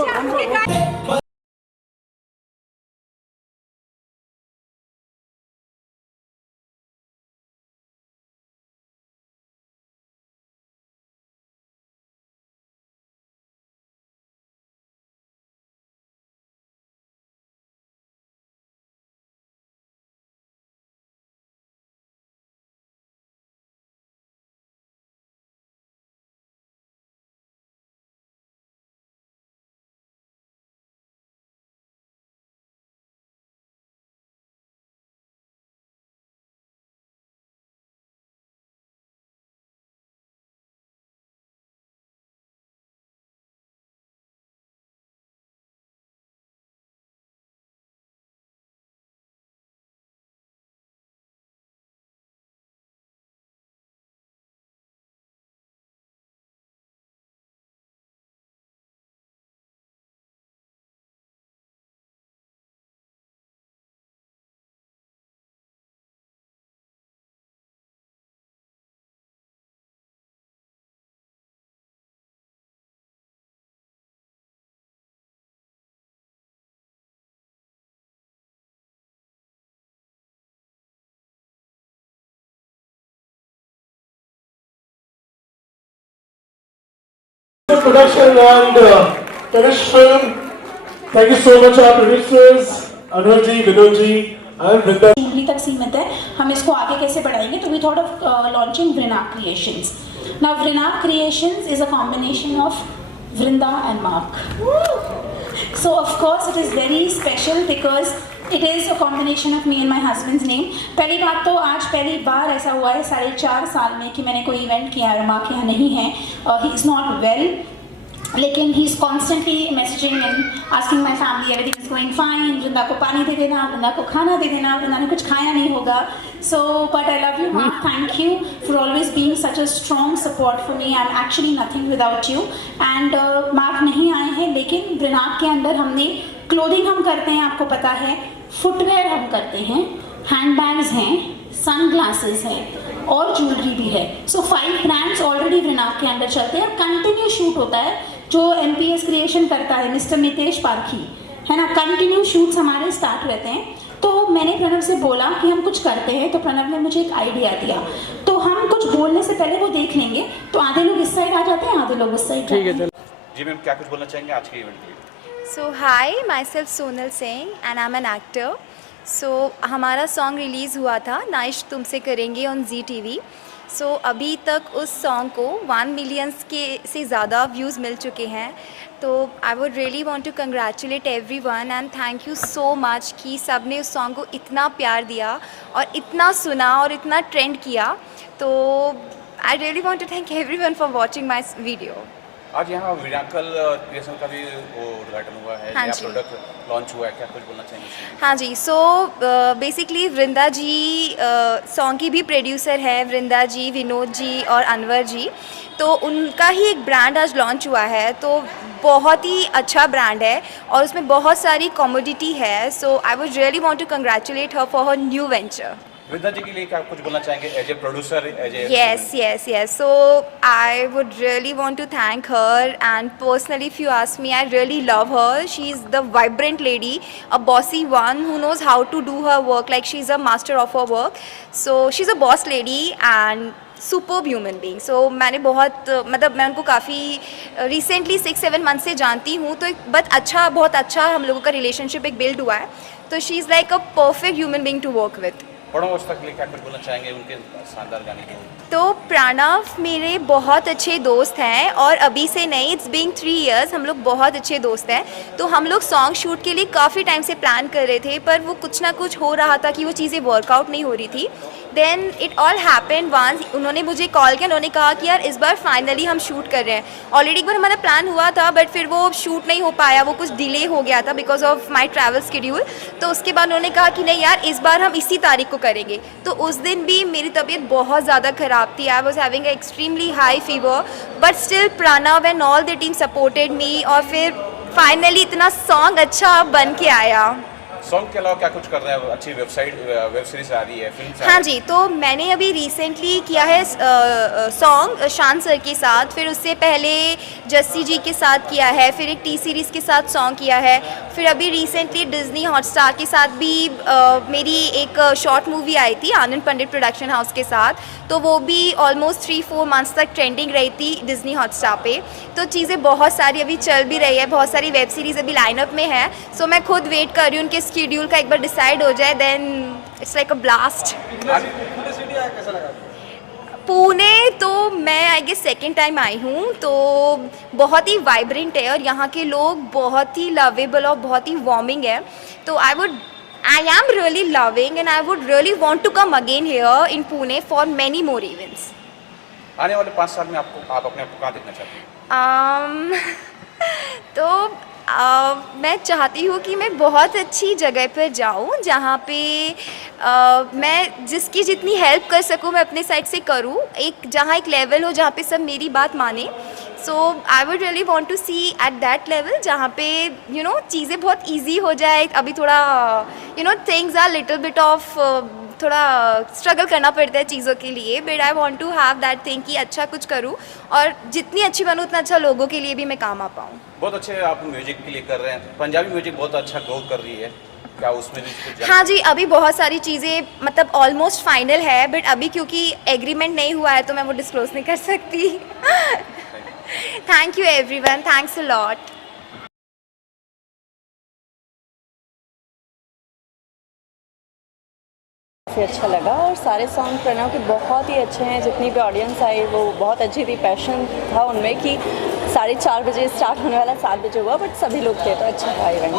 Production and finished film. Thank you so much our producers, Anwar ji, Vinod ji and Vrinda. उंगली तक सीमित है, हम इसको आगे कैसे बढ़ाएंगे? तो we thought of launching Vrinab Creations. Now Vrinab Creations is a combination of Vrinda and Mark. So of course it is very special because it is a combination of me and my husband's name. पहली बात तो आज पहली बार ऐसा हुआ है 4.5 साल में कि मैंने कोई इवेंट किया है, मार्क यहाँ नहीं है, he is not well. लेकिन he is constantly messaging and asking my family everything is going fine, Vrinda को पानी दे देना, वृंदा को खाना दे देना, वृंदा ने कुछ खाया नहीं होगा. So but I love you माँ, thank you for always being such a strong support for me. I am actually nothing without you. And Mark नहीं आए हैं, लेकिन वृनाक के अंदर हमने क्लोथिंग हम करते हैं, आपको पता है, फुटवेयर हम करते हैं, हैंड बैग्स हैं, सन ग्लासेस हैं और ज्वेलरी भी है. सो 5 ब्रांड्स ऑलरेडी वृनाक के अंदर चलते हैं. कंटिन्यू शूट होता है जो MPS क्रिएशन करता है मिस्टर मितेश पारखी, है ना. कंटिन्यू शूट्स हमारे स्टार्ट रहते हैं. तो मैंने प्रणव से बोला कि हम कुछ करते हैं, तो प्रणव ने मुझे एक आइडिया दिया. तो हम कुछ बोलने से पहले वो देख लेंगे, तो आधे लोग इस साइड आ जाते हैं, आधे लोग उस साइड. ठीक है. जी मैम, क्या कुछ बोलना चाहेंगे आज के इवेंट के लिए? So hi, myself Sonal Singh and I am an actor. So हमारा सॉन्ग रिलीज़ हुआ था ना इश्क तुमसे करेंगे ऑन ZTV. सो अभी तक उस सॉन्ग को 1 मिलियन के से ज़्यादा व्यूज़ मिल चुके हैं. तो I would really want to congratulate everyone and thank you so much कि सब ने उस सॉन्ग को इतना प्यार दिया और इतना सुना और इतना ट्रेंड किया. तो I really want to thank everyone for watching my video. आज यहाँ मिरेकल क्रिएशन का भी वो उद्घाटन हुआ है, हाँ नया जी. प्रोडक्ट लॉन्च हुआ है, क्या कुछ बोलना चाहेंगे? हाँ जी. सो बेसिकली वृंदा जी सॉन्ग की भी प्रोड्यूसर है, वृंदा जी, विनोद जी और अनवर जी. तो उनका ही एक ब्रांड आज लॉन्च हुआ है. तो बहुत ही अच्छा ब्रांड है और उसमें बहुत सारी कॉमोडिटी है. So I would really want to congratulate her for her new venture. Vrinda ji के लिए क्या कुछ बोलना चाहेंगे as a producer, as a? Yes. So I would really want to thank her, and personally if you ask me, I really love her. She's the vibrant lady, a bossy one who knows how to do her work, like she's a master of her work. So she's a boss lady and superb human being. So मैंने बहुत मतलब मैं उनको काफ़ी recently 6-7 month से जानती हूँ. तो एक बहुत अच्छा हम लोगों का रिलेशनशिप एक बिल्ड हुआ है. तो she is like a perfect human being to work with. पड़ोस तक लिए क्या कुछ बोलना चाहेंगे उनके शानदार गाने के? तो प्रणव मेरे बहुत अच्छे दोस्त हैं और अभी से नहीं, इट्स बीइंग 3 years हम लोग बहुत अच्छे दोस्त हैं. तो हम लोग सॉन्ग शूट के लिए काफ़ी टाइम से प्लान कर रहे थे, पर वो कुछ ना कुछ हो रहा था कि वो चीज़ें वर्कआउट नहीं हो रही थी. Then it all happened once. उन्होंने मुझे कॉल किया, उन्होंने कहा कि यार इस बार फाइनली हम शूट कर रहे हैं. ऑलरेडी एक बार हमारा प्लान हुआ था बट फिर वो शूट नहीं हो पाया, वो कुछ डिले हो गया था because of my travel schedule. तो उसके बाद उन्होंने कहा कि नहीं यार इस बार हम इसी तारीख को करेंगे. तो उस दिन भी मेरी तबीयत बहुत ज़्यादा ख़राब थी. I was having a extremely high fever, but still Pranav and all the team supported me और फिर फाइनली इतना सॉन्ग अच्छा बन के आया. सॉन्ग के अलावा क्या कुछ कर रहे हैं? अच्छी वेब सीरीज आ रही है, फिल्म? हाँ जी. तो मैंने अभी रिसेंटली किया है सॉन्ग शान सर के साथ, फिर उससे पहले जस्सी जी के साथ किया है, फिर एक T सीरीज़ के साथ सॉन्ग किया है, फिर अभी रिसेंटली डिज्नी हॉटस्टार के साथ भी मेरी एक शॉर्ट मूवी आई थी आनंद पंडित प्रोडक्शन हाउस के साथ. तो वो भी ऑलमोस्ट 3-4 मंथ्स तक ट्रेंडिंग रही थी डिज्नी हॉटस्टार पे. तो चीज़ें बहुत सारी अभी चल भी रही है, बहुत सारी वेब सीरीज़ अभी लाइनअप में है. सो मैं खुद वेट कर रही हूँ उनके शेड्यूल का एक बार डिसाइड हो जाए, then it's like a blast. Pune तो मैं I guess 2nd time I हूँ. तो बहुत ही वाइब्रेंट है और यहाँ के लोग बहुत ही लवेबल और बहुत ही वार्मिंग है. तो I am really loving and I would really want to come again here in Pune for many more events. आने वाले 5 साल में आप अपने आप को कहाँ देखना चाहते हैं? तो मैं चाहती हूँ कि मैं बहुत अच्छी जगह पर जाऊँ जहाँ पे मैं जिसकी जितनी हेल्प कर सकूँ मैं अपने साइड से करूँ. जहाँ एक लेवल हो जहाँ पे सब मेरी बात माने. So I would really want to see at that level जहाँ पे चीज़ें बहुत ईजी हो जाए. अभी थोड़ा things are little bit of थोड़ा स्ट्रगल करना पड़ता है चीज़ों के लिए, but I want to have that thing कि अच्छा कुछ करूँ और जितनी अच्छी बनूँ उतना अच्छा लोगों के लिए भी मैं काम आ पाऊँ. बहुत अच्छे आप म्यूजिक के लिए कर रहे हैं. पंजाबी म्यूजिक बहुत अच्छा ग्रो कर रही है, क्या उसमें भी कुछ? हाँ जी, अभी बहुत सारी चीज़ें मतलब ऑलमोस्ट फाइनल है, बट अभी क्योंकि एग्रीमेंट नहीं हुआ है तो मैं वो डिस्क्लोज नहीं कर सकती. Thank you everyone, thanks a lot. काफ़ी अच्छा लगा और सारे सॉन्ग प्रणव के बहुत ही अच्छे हैं. जितनी भी ऑडियंस आई वो बहुत अच्छी थी. पैशन था उनमें कि 4:30 बजे स्टार्ट होने वाला 7 बजे हुआ, बट सभी लोग थे तो अच्छा था इवेंट.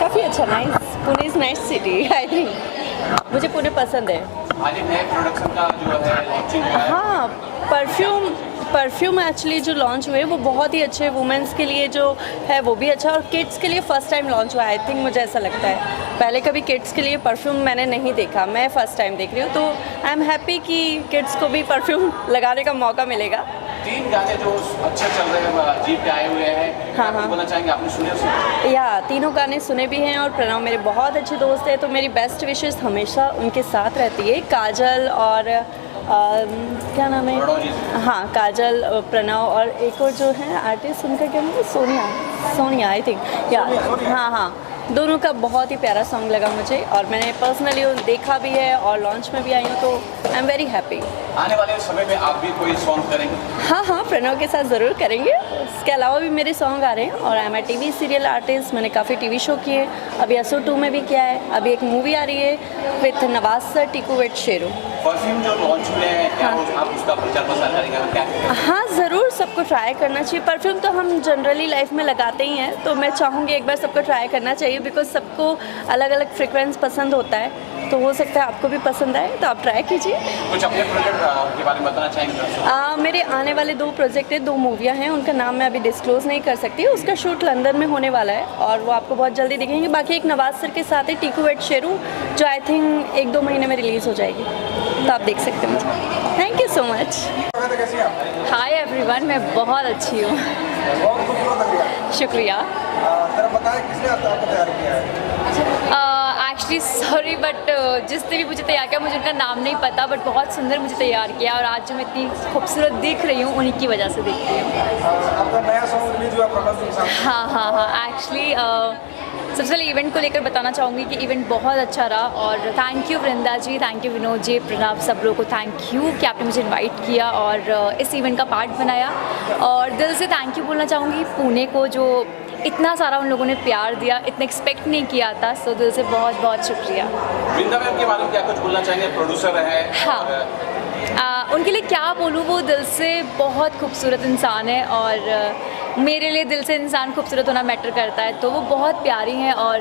काफ़ी अच्छा, nice. Pune is nice city. I think मुझे पुणे पसंद है. आज एक नए प्रोडक्शन का जो है लॉन्चिंग हुआ है. हाँ, परफ्यूम परफ्यूम एक्चुअली जो लॉन्च हुए वो बहुत ही अच्छे, वुमेंस के लिए जो है वो भी अच्छा, और किड्स के लिए फ़र्स्ट टाइम लॉन्च हुआ है आई थिंक, मुझे ऐसा लगता है। पहले कभी किड्स के लिए परफ्यूम मैंने नहीं देखा, मैं फ़र्स्ट टाइम देख रही हूँ, तो आई एम हैप्पी कि किड्स को भी परफ्यूम लगाने का मौका मिलेगा। 3 गाने जो अच्छे चल रहे हैं, जीप पे आए हुए हैं, हाँ हाँ, बोलना चाहेंगे, आपने सुने उसे? या तीनों गाने सुने भी हैं, और प्रणव मेरे बहुत अच्छे दोस्त हैं, तो मेरी बेस्ट विशेस हमेशा उनके साथ रहती है। काजल और क्या नाम है, हाँ काजल, प्रणव और एक और जो है आर्टिस्ट, उनका क्या नाम है, सोनिया आई थिंक, या हाँ हाँ, दोनों का बहुत ही प्यारा सॉन्ग लगा मुझे, और मैंने पर्सनली देखा भी है और लॉन्च में भी आई हूँ, तो आई एम वेरी हैप्पी। आने वाले समय में आप भी कोई सॉन्ग करेंगे? हाँ हाँ, प्रणव के साथ ज़रूर करेंगे। इसके अलावा भी मेरे सॉन्ग आ रहे हैं, और I am a TV serial artist, मैंने काफ़ी टीवी शो किए, अभी असो 2 में भी किया है, अभी एक मूवी आ रही है with Nawaz sir, Tiku with Sheru. Perfume जो लॉन्च हुए हैं, क्या आप उसका प्रचार प्रसार करेंगे, क्या? हाँ ज़रूर, सबको ट्राई करना चाहिए। परफ्यूम तो हम जनरली लाइफ में लगाते ही हैं, तो मैं चाहूँगी एक बार सबको ट्राई करना चाहिए, बिकॉज सबको अलग अलग फ्रिक्वेंस पसंद होता है, तो हो सकता है आपको भी पसंद आए, तो आप ट्राई कीजिए। कुछ अपने प्रोजेक्ट के बारे में बताना चाहेंगे? मेरे आने वाले 2 प्रोजेक्ट हैं, 2 मूवियाँ हैं, उनका नाम मैं अभी डिस्क्लोज नहीं कर सकती। उसका शूट लंदन में होने वाला है, और वो आपको बहुत जल्दी दिखेंगे। बाकी एक नवाज सर के साथ है टीकू विथ शेरू, जो आई थिंक 1-2 महीने में रिलीज़ हो जाएगी, तो आप देख सकते हैं मुझे। Thank you so much. Hi everyone, मैं बहुत अच्छी हूँ। शुक्रिया। एक्चुअली सॉरी, बट जिसने भी मुझे तैयार किया, मुझे उनका नाम नहीं पता, बट बहुत सुंदर मुझे तैयार किया, और आज जो मैं इतनी खूबसूरत दिख रही हूँ उन्हीं की वजह से दिख रही हूँ। आपका नया सॉन्ग रिलीज हुआ प्रणव के साथ? हाँ, एक्चुअली सबसे पहले इवेंट को लेकर बताना चाहूँगी कि इवेंट बहुत अच्छा रहा, और thank you Vrinda ji, thank you Vinod ji, Pranav, सब लोगों को थैंक यू कि आपने मुझे इनवाइट किया और इस इवेंट का पार्ट बनाया। और दिल से थैंक यू बोलना चाहूँगी पुणे को, जो इतना सारा उन लोगों ने प्यार दिया, इतना एक्सपेक्ट नहीं किया था, सो दिल से बहुत बहुत शुक्रिया। वृंदा मैम के बारे में क्या कुछ बोलना चाहेंगे? प्रोड्यूसर है। हाँ, उनके लिए क्या बोलूँ, वो दिल से बहुत खूबसूरत इंसान है, और मेरे लिए दिल से इंसान खूबसूरत होना मैटर करता है, तो वो बहुत प्यारी हैं, और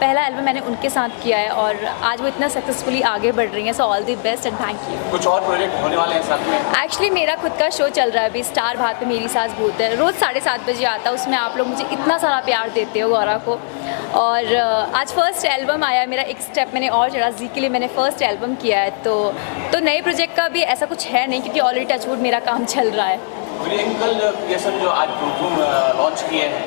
पहला एल्बम मैंने उनके साथ किया है, और आज वो इतना सक्सेसफुली आगे बढ़ रही हैं, so all the best and thank you. कुछ और प्रोजेक्ट होने वाले हैं साथ में? एक्चुअली मेरा खुद का शो चल रहा है अभी, स्टार भारत पे मेरी सास भूत है, रोज़ 7:30 बजे आता है, उसमें आप लोग मुझे इतना सारा प्यार देते हो, गौरा को। और आज फर्स्ट एल्बम आया है मेरा, एक स्टेप मैंने और चढ़ा, जी के लिए मैंने फर्स्ट एल्बम किया है, तो नए प्रोजेक्ट का भी ऐसा कुछ है नहीं, क्योंकि ऑलरेडी टचवुड मेरा काम चल रहा है। जो आज परफ्यूम लॉन्च किए हैं,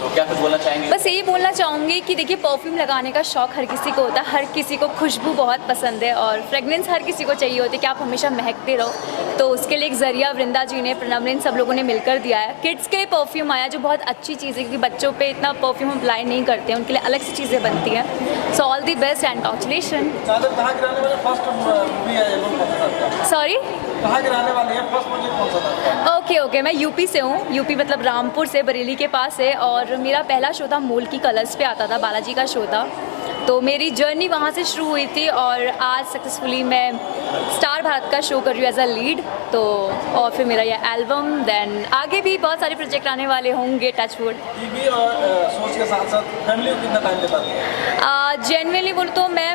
तो क्या कुछ बोलना चाहेंगे? बस यही बोलना चाहूँगी कि देखिए, परफ्यूम लगाने का शौक हर किसी को होता है, हर किसी को खुशबू बहुत पसंद है, और फ्रेगनेंस हर किसी को चाहिए होती है कि आप हमेशा महकते रहो, तो उसके लिए एक ज़रिया वृंदा जी ने, प्रणव ने, इन सब लोगों ने मिलकर दिया है। किड्स के लिए परफ्यूम आया, जो बहुत अच्छी चीज़ है, क्योंकि बच्चों पे इतना परफ्यूम अप्लाई नहीं करते हैं, उनके लिए अलग सी चीज़ें बनती हैं। So all the best and congratulation. Sorry, कहाँ के रहने वाले हैं? फर्स्ट प्रोजेक्ट कौन सा था? ओके, मैं यूपी से हूँ, यूपी मतलब रामपुर से, बरेली के पास है, और मेरा पहला शो था मोल की कलर्स पे आता था, बालाजी का शो था, तो मेरी जर्नी वहाँ से शुरू हुई थी, और आज सक्सेसफुली मैं स्टार भारत का शो कर रही हूँ एज अ लीड, तो और फिर मेरा ये एल्बम, देन आगे भी बहुत सारे प्रोजेक्ट आने वाले होंगे, टचवुड। टीवी और सोच के साथ साथ फैमिली को कितना टाइम दे पाती है? जेन्युइनली बोलूँ तो मैं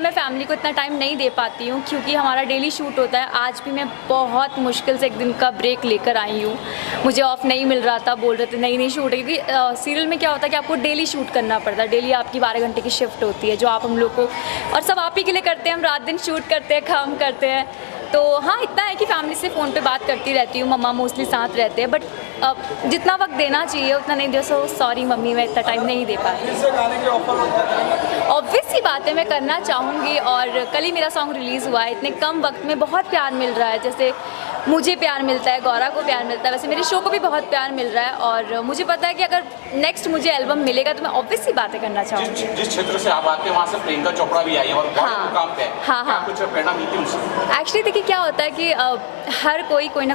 मैं फैमिली को इतना टाइम नहीं दे पाती हूँ, क्योंकि हमारा डेली शूट होता है। आज भी मैं बहुत मुश्किल से एक दिन का ब्रेक लेकर आई हूँ, मुझे ऑफ नहीं मिल रहा था, बोल रहे थे नहीं शूट है, क्योंकि सीरियल में क्या होता है कि आपको डेली शूट करना पड़ता है, डेली आपकी 12 घंटे की शिफ्ट होती है, जो आप हम लोग को, और सब आप ही के लिए करते हैं, हम रात दिन शूट करते हैं, काम करते हैं, तो हाँ इतना है कि फैमिली से फ़ोन पे बात करती रहती हूँ, मम्मा मोस्टली साथ रहते हैं, बट जितना वक्त देना चाहिए उतना नहीं दे, सो सॉरी मम्मी, मैं इतना टाइम नहीं दे पाती। ऑब्वियस सी बात है, मैं करना चाहूँगी, और कल ही मेरा सॉन्ग रिलीज़ हुआ है, इतने कम वक्त में बहुत प्यार मिल रहा है, जैसे मुझे प्यार मिलता है, गौरा को प्यार मिलता है, वैसे मेरे शो को भी बहुत प्यार मिल रहा है, और मुझे पता है कि अगर नेक्स्ट मुझे एल्बम मिलेगा तो मैं ऑब्वियस सी बातें करना चाहूँगी। जिस क्षेत्र से आप आते हैं वहाँ से प्रियंका चोपड़ा भी आई है, और बहुत काम पे है। हाँ, कुछ प्रेरणा मिलती है उनसे? एक्चुअली देखिए क्या होता है कि हर कोई ना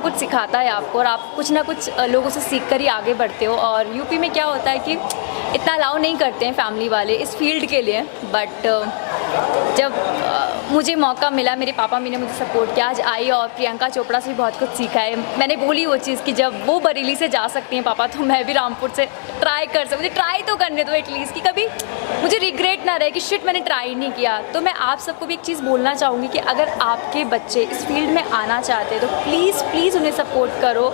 कुछ सिखाता है आपको, और आप कुछ ना कुछ लोगों से सीख कर ही आगे बढ़ते हो, और यूपी में क्या होता है कि इतना अलाउ नहीं करते हैं फैमिली वाले इस फील्ड के लिए, बट जब मुझे मौका मिला, मेरे पापा ने मुझे सपोर्ट किया, आज आई, और प्रियंका चोपड़ा से भी बहुत कुछ सीखा है। मैंने बोली वो चीज़ कि जब वो बरेली से जा सकती हैं पापा, तो मैं भी रामपुर से ट्राई कर सकूँ, मुझे ट्राई तो करने दो एटलीस्ट, कि कभी मुझे रिग्रेट ना रहे कि शिट मैंने ट्राई नहीं किया। तो मैं आप सबको भी एक चीज़ बोलना चाहूँगी कि अगर आप आपके बच्चे इस फील्ड में आना चाहते हैं तो प्लीज़ प्लीज़ उन्हें सपोर्ट करो।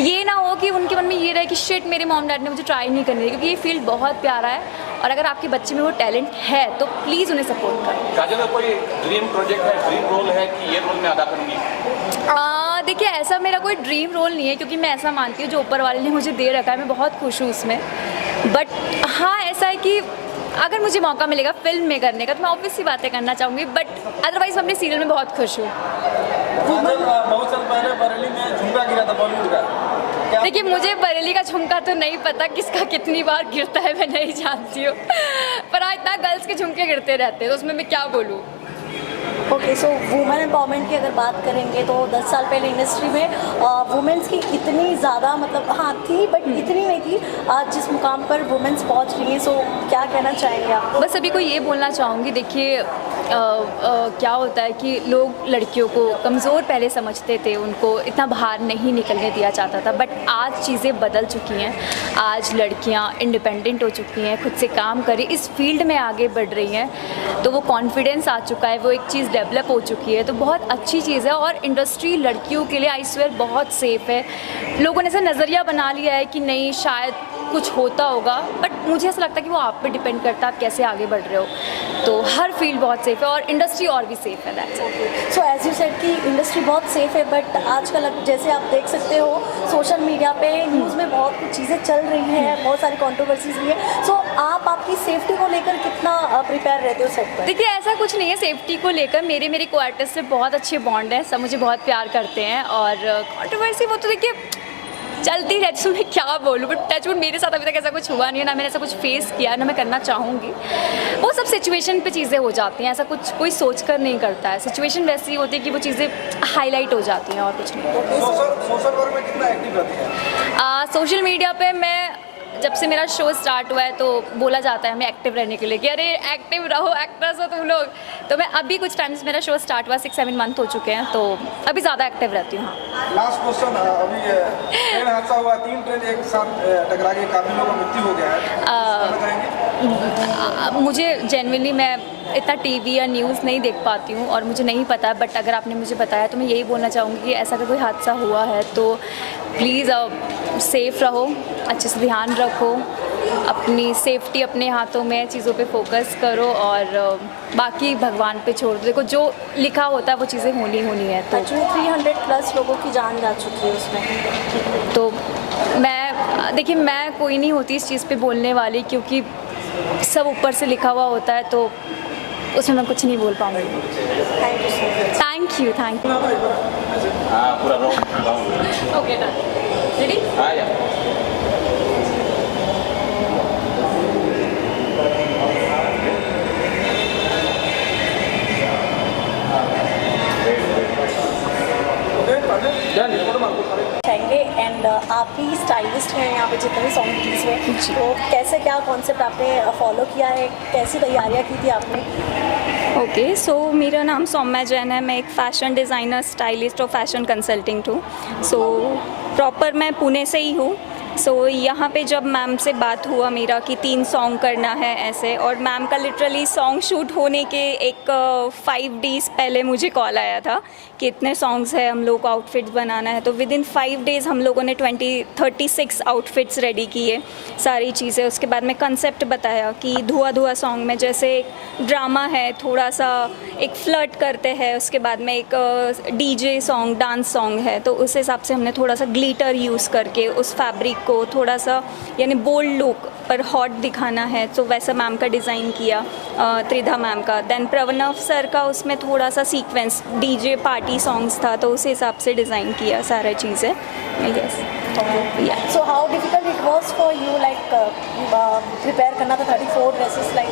ये ना हो कि उनके मन में ये रहे कि शिट मेरे मॉम डैड ने मुझे ट्राई नहीं करने दी, क्योंकि ये फील्ड बहुत प्यारा है और अगर आपके बच्चे में वो टैलेंट है तो प्लीज़ उन्हें सपोर्ट करो। काजल का कोई ड्रीम प्रोजेक्ट है, ड्रीम रोल है कि ये रोल मैं अदा करूँगी? देखिए ऐसा मेरा कोई ड्रीम रोल नहीं है, क्योंकि मैं ऐसा मानती हूँ जो ऊपर वाले ने मुझे दे रखा है मैं बहुत खुश हूँ उसमें। बट हाँ ऐसा है कि अगर मुझे मौका मिलेगा फिल्म में करने का तो मैं ऑब्वियसली बातें करना चाहूँगी, बट अदरवाइज मैं अपने सीरियल में बहुत खुश हूँ। बहुत साल पहले बरेली में झुमका गिरा था बॉलीवुड का। देखिए मुझे बरेली का झुमका तो नहीं पता किसका कितनी बार गिरता है, मैं नहीं जानती हूँ, पर हाँ इतना गर्ल्स के झुमके गिरते रहते हैं तो उसमें मैं क्या बोलूँ। ओके, सो वुमेन एम्पावरमेंट की अगर बात करेंगे तो 10 साल पहले इंडस्ट्री में वुमेन्स की इतनी ज़्यादा मतलब हाँ थी बट इतनी नहीं थी, आज जिस मुकाम पर वुमेन्स पहुंच रही हैं, सो क्या कहना चाहेंगे आप? बस अभी को ये बोलना चाहूँगी, देखिए क्या होता है कि लोग लड़कियों को कमज़ोर पहले समझते थे, उनको इतना बाहर नहीं निकलने दिया जाता था, बट आज चीज़ें बदल चुकी हैं। आज लड़कियां इंडिपेंडेंट हो चुकी हैं, खुद से काम कर रही, इस फील्ड में आगे बढ़ रही हैं, तो वो कॉन्फिडेंस आ चुका है, वो एक चीज़ डेवलप हो चुकी है, तो बहुत अच्छी चीज़ है। और इंडस्ट्री लड़कियों के लिए आई स्वेयर बहुत सेफ़ है। लोगों ने ऐसा नज़रिया बना लिया है कि नहीं शायद कुछ होता होगा, बट मुझे ऐसा लगता है कि वो आप पे डिपेंड करता है आप कैसे आगे बढ़ रहे हो। तो हर फील्ड बहुत सेफ़ है और इंडस्ट्री और भी सेफ़ है। That's it. So as you said कि इंडस्ट्री बहुत सेफ़ है, बट आजकल जैसे आप देख सकते हो सोशल मीडिया पे न्यूज़ में बहुत कुछ चीज़ें चल रही हैं, बहुत सारी कंट्रोवर्सीज भी है। सो आप आपकी सेफ्टी को लेकर कितना प्रिपेयर रहते हो सेट पर? देखिए ऐसा कुछ नहीं है सेफ्टी को लेकर, मेरे को आर्टिस्ट से बहुत अच्छे बॉन्ड है, सब मुझे बहुत प्यार करते हैं। और कंट्रोवर्सी वो तो देखिए चलती रहती है, मैं क्या बोलूँ, बट टचवुड मेरे साथ अभी तक ऐसा कुछ हुआ नहीं है, ना मैंने ऐसा कुछ फेस किया, ना मैं करना चाहूँगी। वो सब सिचुएशन पे चीज़ें हो जाती हैं, ऐसा कुछ कोई सोच कर नहीं करता है। सिचुएशन वैसी होती है कि वो चीज़ें हाईलाइट हो जाती हैं और कुछ नहीं। सोशल वर्क में कितना एक्टिव रहती है? सोशल मीडिया पे मैं जब से मेरा शो स्टार्ट हुआ है तो बोला जाता है हमें एक्टिव रहने के लिए कि अरे एक्टिव रहो, एक्ट्रेस हो तुम लोग। तो मैं अभी कुछ टाइम से मेरा शो स्टार्ट हुआ 6-7 मंथ हो चुके हैं, तो अभी ज़्यादा एक्टिव रहती हूँ। लास्ट क्वेश्चन, अभी ट्रेन हादसा हुआ, 3 ट्रेन एक साथ टकरा के काफ़ी लोगों की मृत्यु हो गया है, मुझे जेन्युइनली मैं इतना टीवी या न्यूज़ नहीं देख पाती हूँ और मुझे नहीं पता, बट अगर आपने मुझे बताया तो मैं यही बोलना चाहूँगी कि ऐसा अगर कोई हादसा हुआ है तो प्लीज़ सेफ़ रहो, अच्छे से ध्यान रखो, अपनी सेफ्टी अपने हाथों में, चीज़ों पे फोकस करो और बाकी भगवान पे छोड़ दो। देखो जो लिखा होता है वो चीज़ें होनी है। तो 300+ लोगों की जान जा चुकी है उसमें। तो देखिए मैं कोई नहीं होती इस चीज़ पे बोलने वाली, क्योंकि सब ऊपर से लिखा हुआ होता है, तो उसमें मैं कुछ नहीं बोल पाऊँगी। Thank you. पूरा ओके डन, रेडी? एंड आप भी स्टाइलिस्ट हैं यहाँ पे जितने भी सॉन्ग रिलीज हुए, तो कैसे क्या कॉन्सेप्ट आपने फॉलो किया है, कैसी तैयारियाँ की थी आपने? ओके, सो मेरा नाम सौम्या जैन है, मैं एक फ़ैशन डिज़ाइनर, स्टाइलिस्ट और फैशन कंसल्टिंग हूँ। सो प्रॉपर मैं पुणे से ही हूँ। सो यहाँ पे जब मैम से बात हुआ मेरा कि 3 सॉन्ग करना है ऐसे, और मैम का लिटरली सॉन्ग शूट होने के एक 5 डेज़ पहले मुझे कॉल आया था कि इतने सॉन्ग्स है, हम लोग को आउटफिट्स बनाना है। तो विद इन 5 डेज़ हम लोगों ने 36 आउटफिट्स रेडी किए, सारी चीज़ें। उसके बाद में कंसेप्ट बताया कि धुआं धुआं सॉन्ग में जैसे एक ड्रामा है, थोड़ा सा एक फ्लर्ट करते हैं, उसके बाद में एक डीजे सॉन्ग, डांस सॉन्ग है, तो उस हिसाब से हमने थोड़ा सा ग्लिटर यूज़ करके उस फैब्रिक को थोड़ा सा यानी बोल्ड लुक पर हॉट दिखाना है, तो वैसा मैम का डिज़ाइन किया, त्रिधा मैम का। देन प्रणव सर का उसमें थोड़ा सा सीक्वेंस डीजे पार्टी सॉन्ग्स था, तो उस हिसाब से डिज़ाइन किया सारा चीज़ें। Yes. So how difficult it was for you like prepare करना था 34 dresses like?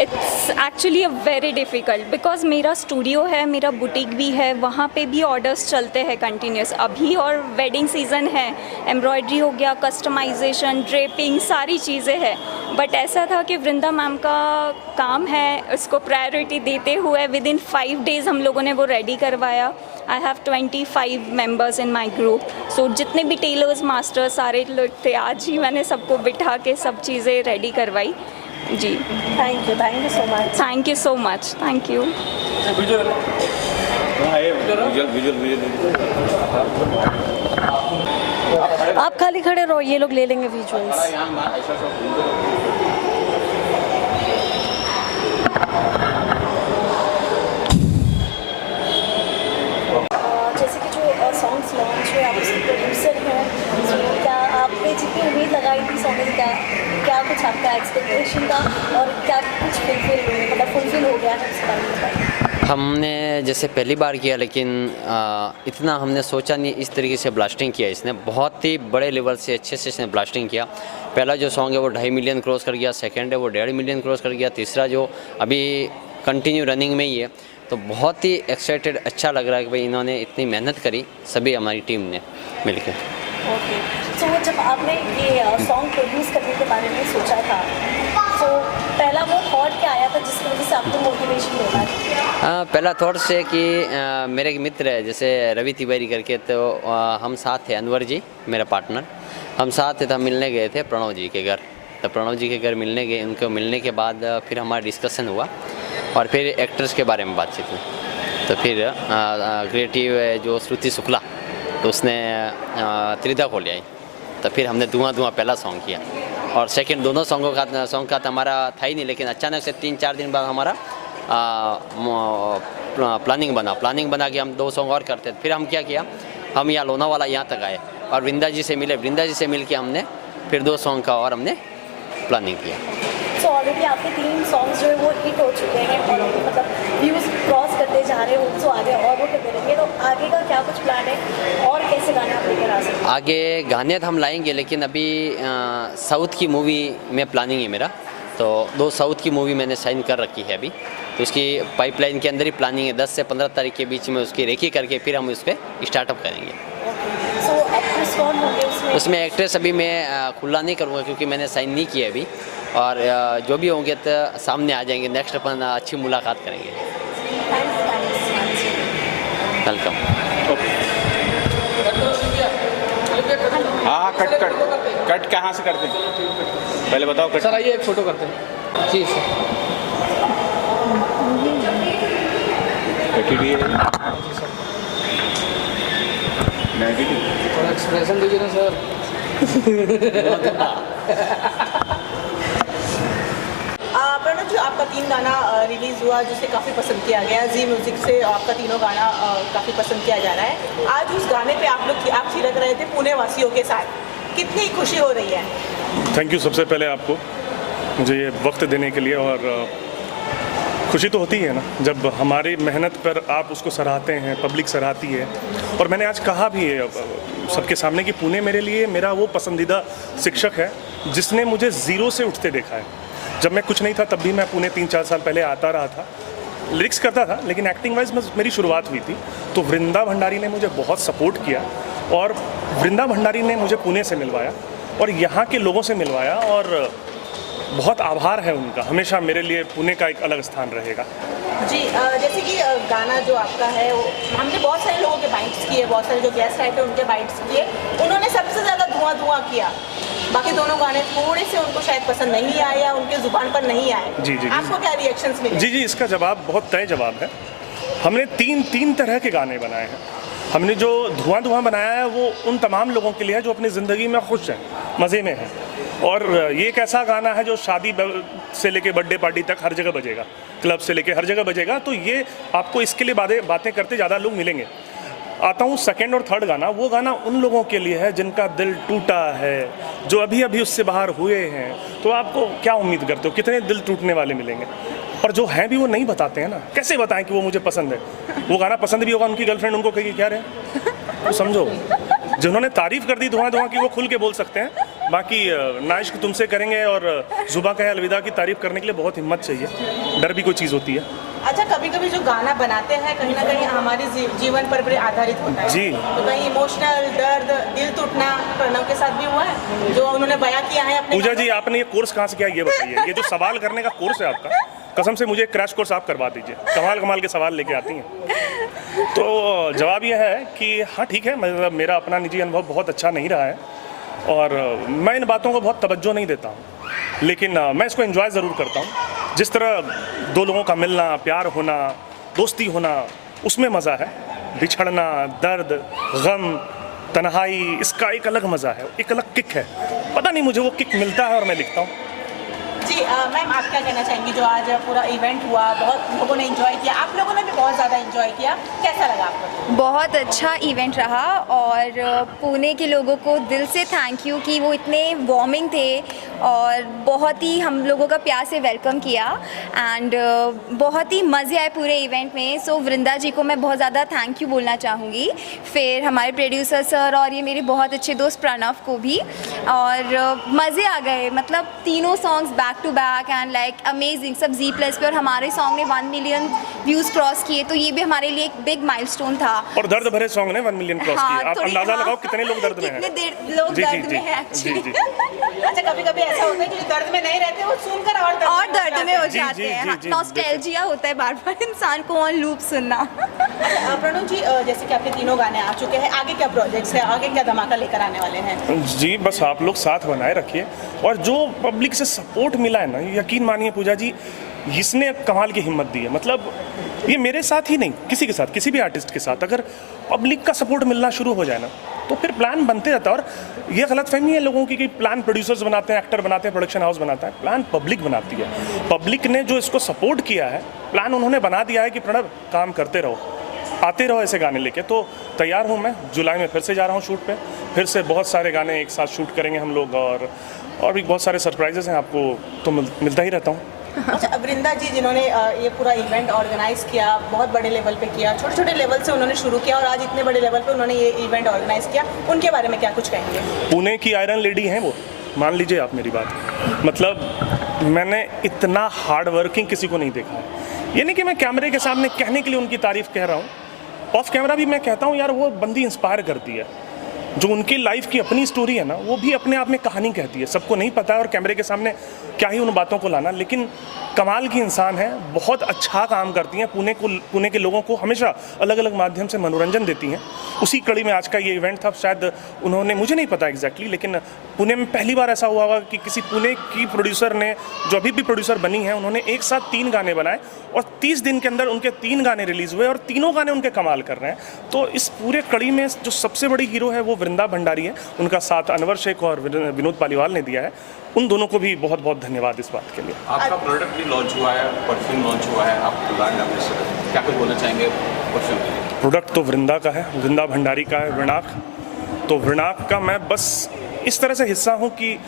It's actually a very difficult, because मेरा स्टूडियो है, मेरा बुटीक भी है, वहाँ पे भी ऑर्डर्स चलते हैं कंटिन्यूस अभी, और वेडिंग सीज़न है, एम्ब्रॉयडरी हो गया, कस्टमाइजेशन, ड्रेपिंग, सारी चीज़ें हैं। बट ऐसा था कि वृंदा मैम का काम है, उसको प्रायोरिटी देते हुए विद इन 5 डेज़ हम लोगों ने वो रेडी करवाया। I have 25 members in my group, so जितने भी टेलर्स मास्टर सारे लोग थे, आज ही मैंने सबको बिठा के सब चीज़ें रेडी करवाई जी। Thank you so much. Thank you so much. Thank you. आप खाली खड़े रहो, ये लोग ले लेंगे विजुअल्स। जैसे कि जो सॉन्ग्स लॉन्च हुए, आप उसके प्रोड्यूसर हैं, तो क्या आपने जितनी उम्मीद लगाई थी सॉन्ग में, क्या कुछ आपका एक्सपेक्टेशन था और क्या कुछ फुलफिल हो गया है, उसके बारे में बताइए। हमने जैसे पहली बार किया, लेकिन इतना हमने सोचा नहीं इस तरीके से ब्लास्टिंग किया इसने। बहुत ही बड़े लेवल से अच्छे से इसने ब्लास्टिंग किया। पहला जो सॉन्ग है वो 2.5 मिलियन क्रॉस कर गया, सेकंड है वो 1.5 मिलियन क्रॉस कर गया, तीसरा जो अभी कंटिन्यू रनिंग में ही है। तो बहुत ही एक्साइटेड, अच्छा लग रहा है कि भाई इन्होंने इतनी मेहनत करी, सभी हमारी टीम ने मिलकर। ओके, तो जब आपने ये सॉन्ग प्रोड्यूस करने के बारे में सोचा था, तो पहला वो थॉट क्या आया था जिसकी वजह से आपको मोटिवेशन मिला? पहला थॉट से कि मेरे एक मित्र है जैसे रवि तिवारी करके, तो हम साथ थे, अनवर जी मेरा पार्टनर, हम साथ थे, तो हम मिलने गए थे प्रणव जी के घर। तो प्रणव जी के घर मिलने गए, उनको मिलने के बाद फिर हमारा डिस्कशन हुआ और फिर एक्ट्रेस के बारे में बातचीत हुई। तो फिर क्रिएटिव जो श्रुति शुक्ला, तो उसने त्रिधा को ले आई। तो फिर हमने धुआं धुआं पहला सॉन्ग किया और सेकंड दोनों सॉन्ग का तो हमारा था ही नहीं, लेकिन अचानक से 3-4 दिन बाद हमारा प्लानिंग बना कि हम 2 सॉन्ग और करते थे। फिर हम क्या किया, हम यहाँ लोनावाला यहाँ तक आए और वृंदा जी से मिले। वृंदा जी से मिल के हमने फिर 2 सॉन्ग का और हमने प्लानिंग किया। तो ऑलरेडी आपके 3 सॉन्ग्स जो है वो हिट हो चुके हैं और मतलब व्यूज़ क्रॉस करते जा रहे हैं, तो आगे और वो करते रहेंगे। तो आगे का क्या कुछ प्लान है और कैसे गाने आप लेकर आ सकते हैं? आगे गाने तो हम लाएंगे, लेकिन अभी साउथ की मूवी में प्लानिंग है मेरा। तो 2 साउथ की मूवी मैंने साइन कर रखी है अभी, तो उसकी पाइपलाइन के अंदर ही प्लानिंग है। 10 से 15 तारीख के बीच में उसकी रेकी करके फिर हम उस पर स्टार्टअप करेंगे। सो एक्ट्रेस कौन होंगे उसमें? उसमें एक्ट्रेस अभी मैं खुला नहीं करूँगा क्योंकि मैंने साइन नहीं किया अभी, और जो भी होंगे तो सामने आ जाएंगे। नेक्स्ट अपन अच्छी मुलाकात करेंगे। वेलकम। हाँ, कट कहाँ से करते हैं पहले बताओ। कट सर आइए एक फ़ोटो करते हैं। जी सर। थोड़ा एक्सप्रेशन दीजिए ना सर। प्रणव जी, आपका 3 गाना रिलीज़ हुआ जिसे काफ़ी पसंद किया गया। जी म्यूज़िक से आपका तीनों गाना काफ़ी पसंद किया जा रहा है। आज उस गाने पे आप थिरक रहे थे पुणे वासियों के साथ, कितनी खुशी हो रही है? थैंक यू सबसे पहले आपको मुझे ये वक्त देने के लिए। और खुशी तो होती है ना जब हमारी मेहनत पर आप उसको सराहते हैं, पब्लिक सराहती है। और मैंने आज कहा भी है सबके सामने कि पुणे मेरे लिए मेरा वो पसंदीदा शिक्षक है जिसने मुझे ज़ीरो से उठते देखा है। जब मैं कुछ नहीं था तब भी मैं पुणे 3-4 साल पहले आता रहा था, लिरिक्स करता था, लेकिन एक्टिंग वाइज मेरी शुरुआत हुई थी। तो वृंदा भंडारी ने मुझे बहुत सपोर्ट किया और वृंदा भंडारी ने मुझे पुणे से मिलवाया और यहाँ के लोगों से मिलवाया, और बहुत आभार है उनका। हमेशा मेरे लिए पुणे का एक अलग स्थान रहेगा। जी, जैसे कि गाना जो आपका है वो हमने बहुत सारे लोगों के बाइट्स किए, बहुत सारे जो गेस्ट आए थे उनके बाइट्स किए, उन्होंने सबसे ज़्यादा धुआं किया। बाकी दोनों गाने थोड़े से उनको शायद पसंद नहीं आए या उनके जुबान पर नहीं आए। जी, आपको क्या रिएक्शंस मिले? जी, इसका जवाब बहुत तय जवाब है। हमने तीन तरह के गाने बनाए हैं। हमने जो धुआं बनाया है वो उन तमाम लोगों के लिए है जो अपनी ज़िंदगी में खुश हैं, मज़े में हैं। और ये एक ऐसा गाना है जो शादी से लेके बर्थडे पार्टी तक हर जगह बजेगा, क्लब से लेके हर जगह बजेगा। तो ये आपको इसके लिए बातें करते ज़्यादा लोग मिलेंगे। आता हूँ सेकंड और थर्ड गाना। वो गाना उन लोगों के लिए है जिनका दिल टूटा है, जो अभी उससे बाहर हुए हैं। तो आपको क्या उम्मीद करते हो, कितने दिल टूटने वाले मिलेंगे? और जो हैं भी वो नहीं बताते हैं ना, कैसे बताएं कि वो मुझे पसंद है? वो गाना पसंद भी होगा, उनकी गर्लफ्रेंड उनको कहेगी क्या रहे, तो समझो जिन्होंने तारीफ़ कर दी धुआं की वो खुल के बोल सकते हैं। बाकी ना इश्क तुमसे करेंगे और जुबा कहे अलविदा की तारीफ़ करने के लिए बहुत हिम्मत चाहिए, डर भी कोई चीज़ होती है। अच्छा, कभी कभी जो गाना बनाते हैं कहीं ना कहीं हमारे जीवन पर भी आधारित होता है जी। तो कहीं इमोशनल दर्द, दिल टूटना प्रणव के साथ भी हुआ है जो उन्होंने बयां किया है अपने? पूजा जी, आपने ये कोर्स कहाँ से किया ये बताइए। ये जो सवाल करने का कोर्स है आपका, कसम से मुझे क्रैश कोर्स आप करवा दीजिए। कमाल के सवाल लेके आती हैं। तो जवाब यह है कि हाँ ठीक है, मतलब मेरा अपना निजी अनुभव बहुत अच्छा नहीं रहा है और मैं इन बातों को बहुत तवज्जो नहीं देता हूँ, लेकिन मैं इसको एंजॉय ज़रूर करता हूँ। जिस तरह 2 लोगों का मिलना, प्यार होना, दोस्ती होना, उसमें मज़ा है। बिछड़ना, दर्द, गम, तन्हाई, इसका एक अलग मज़ा है, एक अलग किक है। पता नहीं मुझे वो किक मिलता है और मैं लिखता हूँ। जी मैम, आप क्या कहना चाहेंगी? जो आज पूरा इवेंट हुआ, बहुत लोगों ने एंजॉय किया, आप लोगों ने भी बहुत ज़्यादा एंजॉय किया, कैसा लगा आपको? बहुत अच्छा इवेंट रहा और पुणे के लोगों को दिल से थैंक यू कि वो इतने वार्मिंग थे और बहुत ही हम लोगों का प्यार से वेलकम किया एंड बहुत ही मज़े आए पूरे इवेंट में। सो वृंदा जी को मैं बहुत ज़्यादा थैंक यू बोलना चाहूँगी, फिर हमारे प्रोड्यूसर सर और ये मेरे बहुत अच्छे दोस्त प्रणव को भी, और मज़े आ गए। मतलब तीनों songs back to back and like amazing, सब Z+ पे, और हमारे सॉन्ग ने 1 मिलियन व्यूज़ क्रॉस किए, तो ये भी हमारे लिए एक बिग माइलस्टोन था। और दर्द भरे सॉन्ग ने 1 मिलियन क्रॉस किया। आप अंदाजा लगाओ कितने लोग दर्द में हैं। कितने लोग दर्द में हैं एक्चुअली। अच्छा, कभी-कभी ऐसा होता है कि जो दर्द में नहीं रहते वो सुनकर और दर्द में हो जाते हैं। नॉस्टैल्जिया होता है बार-बार इंसान को ऑन लूप सुनना। प्रणव जी, जैसे कि आपके तीनों गाने आ चुके हैं, आगे क्या प्रोजेक्ट्स है, आगे क्या धमाका लेकर आने वाले हैं? जी बस आप लोग साथ बनाए रखिए, और जो पब्लिक से सपोर्ट मिला है ना, यकीन मानिए पूजा जी, इसने कमाल की हिम्मत दी है। मतलब ये मेरे साथ ही नहीं, किसी के साथ, किसी भी आर्टिस्ट के साथ अगर पब्लिक का सपोर्ट मिलना शुरू हो जाए ना, तो फिर प्लान बनते रहता है। और ये गलतफहमी है लोगों की कि प्लान प्रोड्यूसर्स बनाते हैं, एक्टर बनाते हैं, प्रोडक्शन हाउस बनाता है। प्लान पब्लिक बनाती है। पब्लिक ने जो इसको सपोर्ट किया है, प्लान उन्होंने बना दिया है कि प्रणव काम करते रहो, आते रहो ऐसे गाने लेके। तो तैयार हूँ मैं, जुलाई में फिर से जा रहा हूँ शूट पे, फिर से बहुत सारे गाने एक साथ शूट करेंगे हम लोग, और भी बहुत सारे सरप्राइजेस हैं, आपको तो मिलता ही रहता हूँ। अच्छा, वृंदा जी जिन्होंने ये पूरा इवेंट ऑर्गेनाइज किया, बहुत बड़े लेवल पे किया, छोटे छोटे लेवल से उन्होंने शुरू किया और आज इतने बड़े लेवल पे उन्होंने ये इवेंट ऑर्गेनाइज किया, उनके बारे में क्या कुछ कहेंगे? पुणे की आयरन लेडी हैं वो, मान लीजिए आप मेरी बात। मतलब मैंने इतना हार्ड वर्किंग किसी को नहीं देखा है। ये नहीं कि मैं कैमरे के सामने कहने के लिए उनकी तारीफ कह रहा हूँ, ऑफ कैमरा भी मैं कहता हूँ यार वो बंदी इंस्पायर करती है। जो उनकी लाइफ की अपनी स्टोरी है ना, वो भी अपने आप में कहानी कहती है। सबको नहीं पता है और कैमरे के सामने क्या ही उन बातों को लाना, लेकिन कमाल की इंसान है, बहुत अच्छा काम करती हैं। पुणे के लोगों को हमेशा अलग अलग माध्यम से मनोरंजन देती हैं। उसी कड़ी में आज का ये इवेंट था। शायद उन्होंने, मुझे नहीं पता एग्जैक्टली, लेकिन पुणे में पहली बार ऐसा हुआ होगा कि किसी पुणे की प्रोड्यूसर ने, जो अभी भी प्रोड्यूसर बनी है, उन्होंने एक साथ 3 गाने बनाए और 30 दिन के अंदर उनके 3 गाने रिलीज़ हुए और तीनों गाने उनके कमाल कर रहे हैं। तो इस पूरे कड़ी में जो सबसे बड़ी हीरो है वो वृंदा भंडारी है। उनका साथ अनवर शेख और विनोद पालीवाल ने दिया है। उन दोनों को भी बहुत बहुत धन्यवाद इस बात के लिए। आपका प्रोडक्ट भी लॉन्च हुआ है, परफ्यूम लॉन्च हुआ है, आप ब्रांड एम्बेसडर, क्या कुछ बोलना चाहेंगे परफ्यूम? प्रोडक्ट तो वृंदा का है, वृंदा भंडारी का है, वृणाक। तो वृणाक का मैं बस इस तरह से हिस्सा हूँ कि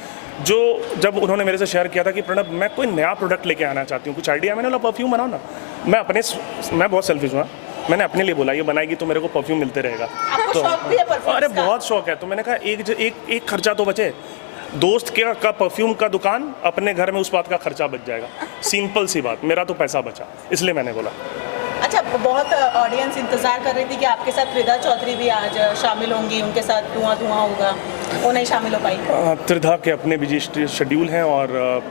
जब उन्होंने मेरे से शेयर किया था कि प्रणव मैं कोई नया प्रोडक्ट लेके आना चाहती हूँ, कुछ आइडिया, मैंने बोला परफ्यूम बनाओ ना। मैं बहुत सेल्फिश हूँ, मैंने अपने लिए बोला ये बनाएगी तो मेरे को परफ्यूम मिलते रहेगा। तो अरे बहुत शौक है, तो मैंने कहा एक खर्चा तो बचे, दोस्त का परफ्यूम का दुकान, अपने घर में उस बात का खर्चा बच जाएगा। सिंपल सी बात, मेरा तो पैसा बचा, इसलिए मैंने बोला। अच्छा, बहुत ऑडियंस इंतजार कर रही थी कि आपके साथ त्रिधा चौधरी भी आज शामिल होंगी, उनके साथ धुआं होगा, वो नहीं शामिल हो पाई। त्रिधा के अपने बिजी शेड्यूल हैं और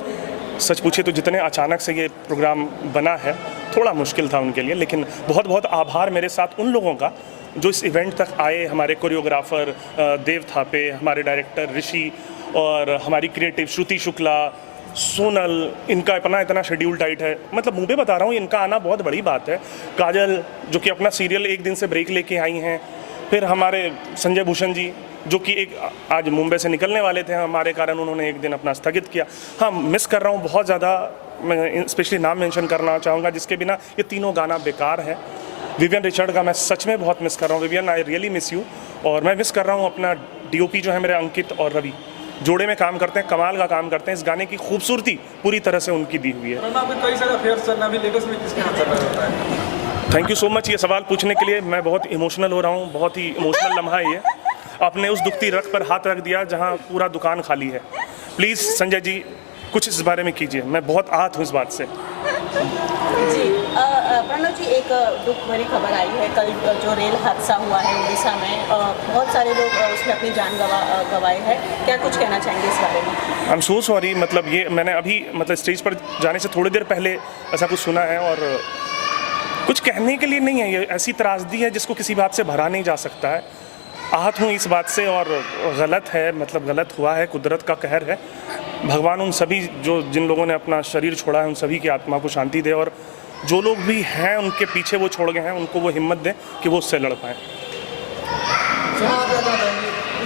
सच पूछे तो जितने अचानक से ये प्रोग्राम बना है, थोड़ा मुश्किल था उनके लिए, लेकिन बहुत बहुत आभार मेरे साथ उन लोगों का जो इस इवेंट तक आए। हमारे कोरियोग्राफर देव थापे, हमारे डायरेक्टर ऋषि और हमारी क्रिएटिव श्रुति शुक्ला, सोनल, इनका इतना शेड्यूल टाइट है, मतलब मुँह पे बता रहा हूँ, इनका आना बहुत बड़ी बात है। काजल जो कि अपना सीरियल एक दिन से ब्रेक लेके आई हैं, फिर हमारे संजय भूषण जी जो कि आज मुंबई से निकलने वाले थे, हमारे कारण उन्होंने एक दिन अपना स्थगित किया। हाँ, मिस कर रहा हूँ बहुत ज़्यादा, मैं स्पेशली नाम मेंशन करना चाहूँगा जिसके बिना ये तीनों गाना बेकार है। विवियन रिचर्ड का मैं सच में बहुत मिस कर रहा हूँ। Vivian, I really miss you. और मैं मिस कर रहा हूँ अपना DOP जो है मेरे, अंकित और रवि, जोड़े में काम करते हैं, कमाल का काम करते हैं। इस गाने की खूबसूरती पूरी तरह से उनकी दी हुई है। थैंक यू सो मच ये सवाल पूछने के लिए। मैं बहुत इमोशनल हो रहा हूँ, बहुत ही इमोशनल लम्हा है ये। आपने उस दुखती रग पर हाथ रख दिया जहाँ पूरा दुकान खाली है। प्लीज़ संजय जी कुछ इस बारे में कीजिए, मैं बहुत आहत हूँ इस बात से। जी प्रणव जी, एक दुख भरी खबर आई है, कल जो रेल हादसा हुआ है उड़ीसा में, बहुत सारे लोग उसमें अपनी जान गंवाए हैं, क्या कुछ कहना चाहेंगे इस बारे में? आई एम सो सॉरी। मतलब ये मैंने अभी स्टेज पर जाने से थोड़ी देर पहले ऐसा कुछ सुना है और कुछ कहने के लिए नहीं है। ये ऐसी त्रासदी है जिसको किसी बात से भरा नहीं जा सकता है। आहत हूँ इस बात से और गलत है, मतलब गलत हुआ है, कुदरत का कहर है। भगवान उन सभी जिन लोगों ने अपना शरीर छोड़ा है उन सभी की आत्मा को शांति दे और जो लोग भी हैं उनके पीछे वो छोड़ गए हैं, उनको वो हिम्मत दें कि वो उससे लड़ पाएँ।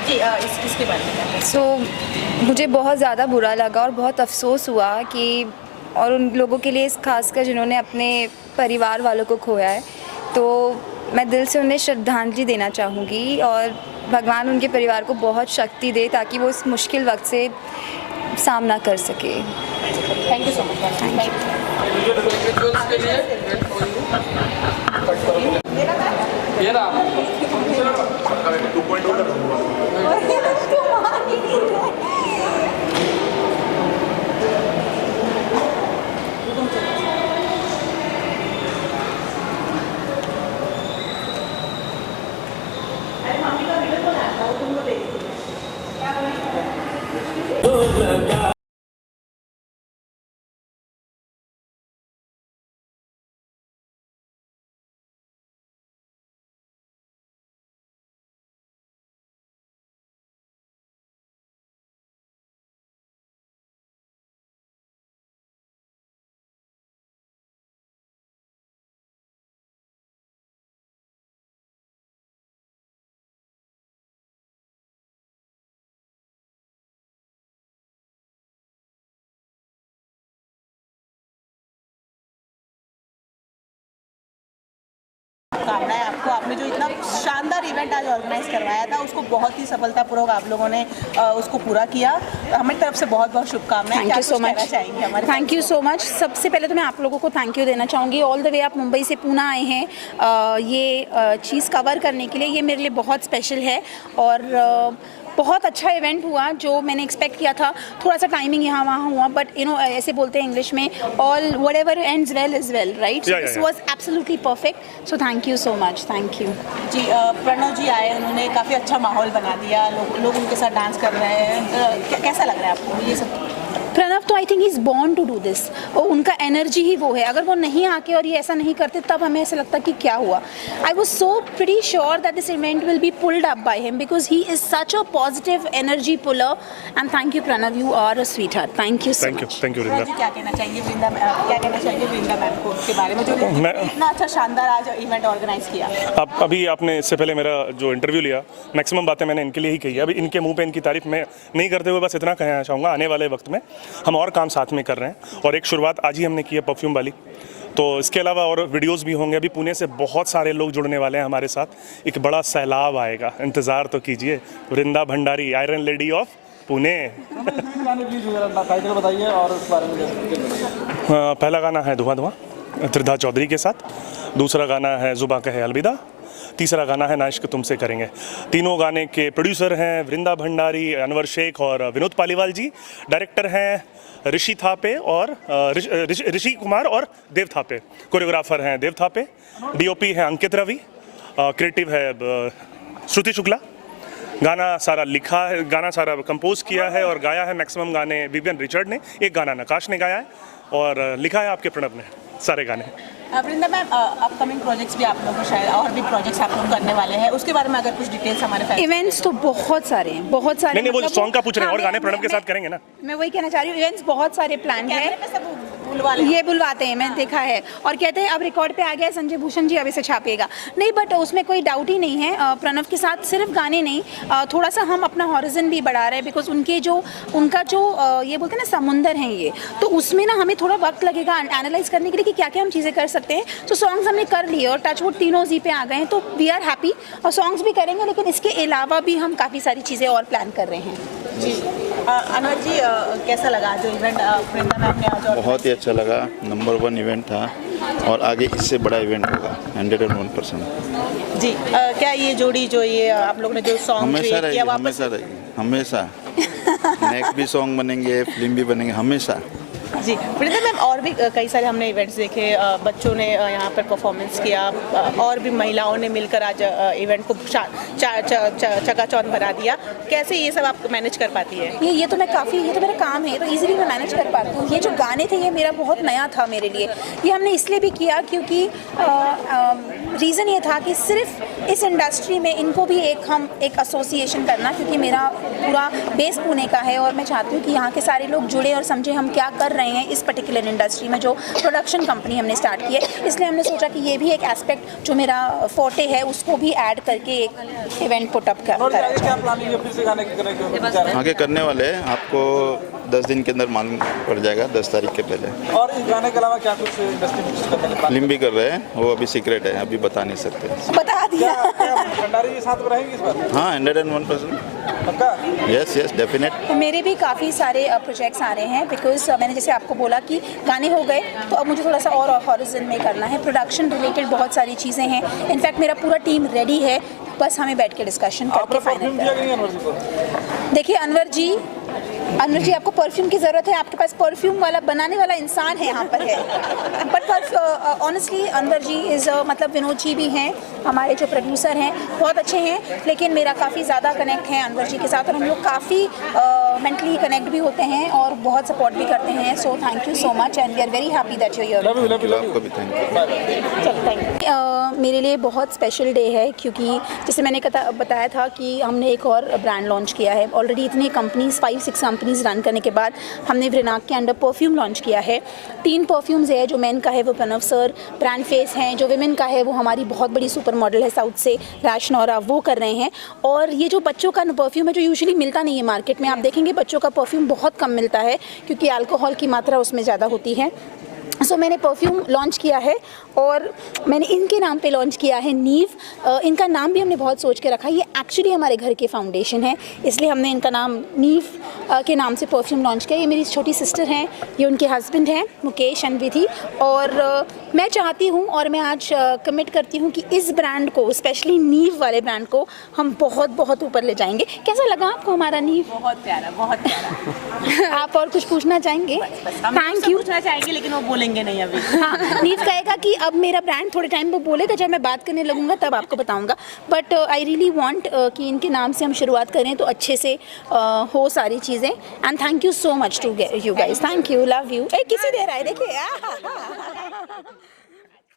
जी इसके बारे में मुझे बहुत ज़्यादा बुरा लगा और बहुत अफसोस हुआ कि और उन लोगों के लिए खासकर जिन्होंने अपने परिवार वालों को खोया है, तो मैं दिल से उन्हें श्रद्धांजलि देना चाहूँगी और भगवान उनके परिवार को बहुत शक्ति दे ताकि वो इस मुश्किल वक्त से सामना कर सके। Thank you so much. Thank शुभकामनाएं आपको। आपने जो इतना शानदार इवेंट आज ऑर्गेनाइज करवाया था उसको बहुत ही सफलतापूर्वक आप लोगों ने उसको पूरा किया। हमारी तरफ से बहुत बहुत शुभकामनाएं। Thank you so much. Thank you so much. सबसे पहले तो मैं आप लोगों को थैंक यू देना चाहूँगी। ऑल द वे आप मुंबई से पूना आए हैं ये चीज़ कवर करने के लिए, ये मेरे लिए बहुत स्पेशल है और बहुत अच्छा इवेंट हुआ जो मैंने एक्सपेक्ट किया था। थोड़ा सा टाइमिंग यहाँ वहाँ हुआ बट यू नो ऐसे बोलते हैं इंग्लिश में all whatever ends well is well, right? This was absolutely perfect. So thank you so much. Thank you जी। प्रणव जी आए, उन्होंने काफ़ी अच्छा माहौल बना दिया, लोग उनके साथ डांस कर रहे हैं। कैसा लग रहा है आपको ये सब? प्रणव तो I think he is born to do this और उनका एनर्जी ही वो है। अगर वो नहीं आके और ये ऐसा नहीं करते तब हमें ऐसा लगता कि क्या हुआ। I was so pretty sure that this event will be pulled up by him because he is such a positive energy puller and thank you Pranav, you are a sweetheart. Thank you so much. Thank you Vrinda. क्या कहना चाहेंगे वृंदा ma'am को के बारे में जो इतना अच्छा शानदार आज इवेंट ऑर्गेनाइज किया? अभी आपने इससे पहले मेरा जो इंटरव्यू लिया मैक्सिमम बातें मैंने इनके लिए ही कही है। अभी इनके मुंह पे इनकी तारीफ मैं नहीं करते हुए बस इतना कहना चाहूँगा, आने वाले वक्त में हम और काम साथ में कर रहे हैं और एक शुरुआत आज ही हमने की है परफ्यूम वाली। तो इसके अलावा और वीडियोस भी होंगे। अभी पुणे से बहुत सारे लोग जुड़ने वाले हैं हमारे साथ, एक बड़ा सैलाब आएगा, इंतज़ार तो कीजिए। Vrinda Bhandari, iron lady of Pune. Title बताइए और उस बारे में। पहला गाना है धुआं धुआं त्रिधा चौधरी के साथ, दूसरा गाना है जुबां कहे अलविदा, तीसरा गाना है ना इश्क तुमसे करेंगे। तीनों गाने के प्रोड्यूसर हैं वृंदा भंडारी, अनवर शेख और विनोद पालीवाल जी। डायरेक्टर हैं ऋषि थापे और ऋषि कुमार और देव थापे। कोरियोग्राफर हैं देव थापे। डीओपी है अंकित रवि। क्रिएटिव है श्रुति शुक्ला। गाना सारा लिखा है, गाना सारा कंपोज किया है और गाया है मैक्सिमम गाने विवियन रिचर्ड ने। एक गाना नकाश ने गाया है और लिखा है आपके प्रणव ने सारे गाने। वृंदा मैम, अपकमिंग प्रोजेक्ट्स भी आप लोगों को शायद और भी प्रोजेक्ट्स आप लोग करने वाले हैं, उसके बारे में अगर कुछ डिटेल्स हमारे पास? इवेंट्स तो बहुत सारे हैं, बहुत सारे। नहीं, वो सॉन्ग का पूछ रहे हैं और गाने प्रणव के साथ करेंगे ना? मैं वही कहना चाह रही हूँ, इवेंट्स बहुत सारे प्लान हैं। ये बुलवाते हैं, मैंने देखा है और कहते हैं अब रिकॉर्ड पे आ गया संजय भूषण जी अब इसे छापिएगा। नहीं, बट उसमें कोई डाउट ही नहीं है। प्रणव के साथ सिर्फ गाने नहीं, थोड़ा सा हम अपना हॉरिजन भी बढ़ा रहे हैं बिकॉज उनका जो ये बोलते हैं ना समुंदर है ये, तो उसमें ना हमें थोड़ा वक्त लगेगा एनालाइज करने के लिए कि क्या क्या हम चीज़ें कर सकते हैं। तो सॉन्ग्स हमने कर लिए और टचवुड तीनों जी पे आ गए हैं, तो वी आर हैप्पी और सॉन्ग्स भी करेंगे, लेकिन इसके अलावा भी हम काफ़ी सारी चीज़ें और प्लान कर रहे हैं। जी अनवर जी, कैसा लगा जो इवेंट वृंदा मैम ने आज? बहुत ही अच्छा लगा, नंबर 1 इवेंट था और आगे इससे बड़ा इवेंट होगा 101%। जी क्या ये जोड़ी जो ये आप लोगों ने जो सॉन्ग हमेशा रहेगी, हमेशा नेक्स्ट भी सॉन्ग बनेंगे, फिल्म भी बनेंगे, हमेशा। जी वृंदा मैम, और भी कई सारे हमने इवेंट्स देखे, बच्चों ने यहाँ पर परफॉर्मेंस किया और भी महिलाओं ने मिलकर आज इवेंट को चकाचौंध बना दिया। कैसे ये सब आप मैनेज कर पाती है? ये तो मेरा काम है, तो इजीली मैं मैनेज कर पाती हूँ। ये जो गाने थे ये मेरा बहुत नया था मेरे लिए। ये हमने इसलिए भी किया क्योंकि रीज़न ये था कि सिर्फ इस इंडस्ट्री में इनको भी हम एक एसोसिएशन करना, क्योंकि मेरा पूरा बेस पुणे का है और मैं चाहती हूँ कि यहाँ के सारे लोग जुड़े और समझे हम क्या कर रहे रहे हैं इस पर्टिकुलर इंडस्ट्री में, जो प्रोडक्शन कंपनी हमने स्टार्ट की है, इसलिए हमने सोचा कि ये भी एक एस्पेक्ट जो मेरा फोटे है उसको भी ऐड करके एक इवेंट पुटअप करा जाए। आगे करने वाले हैं, आपको 10 दिन के अंदर मालूम पड़ जाएगा, 10 तारीख के पहले। और इस गाने के अलावा क्या कुछ इंडस्ट्री में करने का फिल्म भी कर रहे हैं, वो अभी सीक्रेट है, अभी बता नहीं सकते। बता दिया। भंडारी जी साथ में रहेंगे इस बार? हाँ, 101%। पक्का? Yes yes definite. मेरे भी काफ़ी सारे प्रोजेक्ट्स आ रहे हैं, बिकॉज मैंने जैसे आपको बोला कि गाने हो गए तो अब मुझे थोड़ा सा और हॉरिजन में करना है, प्रोडक्शन रिलेटेड बहुत सारी चीज़ें हैं। इनफैक्ट मेरा पूरा टीम रेडी है, बस हमें बैठ के डिस्कशन करके फाइनल करना। देखिए अनवर जी आपको परफ्यूम की ज़रूरत है, आपके पास परफ्यूम वाला बनाने वाला इंसान है यहाँ पर है, but honestly Anwar ji is मतलब विनोद जी भी हैं हमारे जो प्रोड्यूसर हैं, बहुत अच्छे हैं, लेकिन मेरा काफ़ी ज़्यादा कनेक्ट है अनवर जी के साथ और हम लोग काफ़ी मेंटली कनेक्ट भी होते हैं और बहुत सपोर्ट भी करते हैं। So thank you so much and we are very happy that you here. आपको भी थैंक यू। मेरे लिए बहुत स्पेशल डे है क्योंकि जैसे मैंने बताया था कि हमने एक और ब्रांड लॉन्च किया है। ऑलरेडी इतनी कंपनीज 5-6 कंपनीज रन करने के बाद हमने वृनाक के अंडर परफ्यूम लॉन्च किया है। 3 परफ्यूम्स है, जो मेन का है वो प्रणव सर ब्रांड फेस हैं, जो विमेन का है वो हमारी बहुत बड़ी सुपर मॉडल है साउथ से राज नौरा, वो कर रहे हैं। और ये जो बच्चों का परफ्यूम है जो यूजुअली मिलता नहीं है मार्केट में, आप देखेंगे बच्चों का परफ्यूम बहुत कम मिलता है क्योंकि अल्कोहल की मात्रा उसमें ज़्यादा होती है। सो मैंने परफ्यूम लॉन्च किया है और मैंने इनके नाम पे लॉन्च किया है नीव। इनका नाम भी हमने बहुत सोच के रखा है, ये एक्चुअली हमारे घर के फाउंडेशन है, इसलिए हमने इनका नाम नीव के नाम से परफ्यूम लॉन्च किया। ये मेरी छोटी सिस्टर हैं, ये उनके हस्बैंड हैं मुकेश एंड विधि, और मैं चाहती हूँ और मैं आज कमिट करती हूँ कि इस ब्रांड को, स्पेशली नीव वाले ब्रांड को हम बहुत बहुत ऊपर ले जाएंगे। कैसा लगा आपको हमारा नीव? बहुत प्यारा, बहुत प्यारा। आप और कुछ पूछना चाहेंगे? थैंक यू पूछना चाहेंगे लेकिन वो बोलेंगे नहीं अभी। हाँ, नीव कहेगा कि अब मेरा ब्रांड थोड़े टाइम पे बोलेगा, जब मैं बात करने लगूंगा तब आपको बताऊंगा। बट आई रियली वांट कि इनके नाम से हम शुरुआत करें तो अच्छे से हो सारी चीज़ें। And thank you so much to you guys, thank you, love you. किसी दे रहा है देखिए।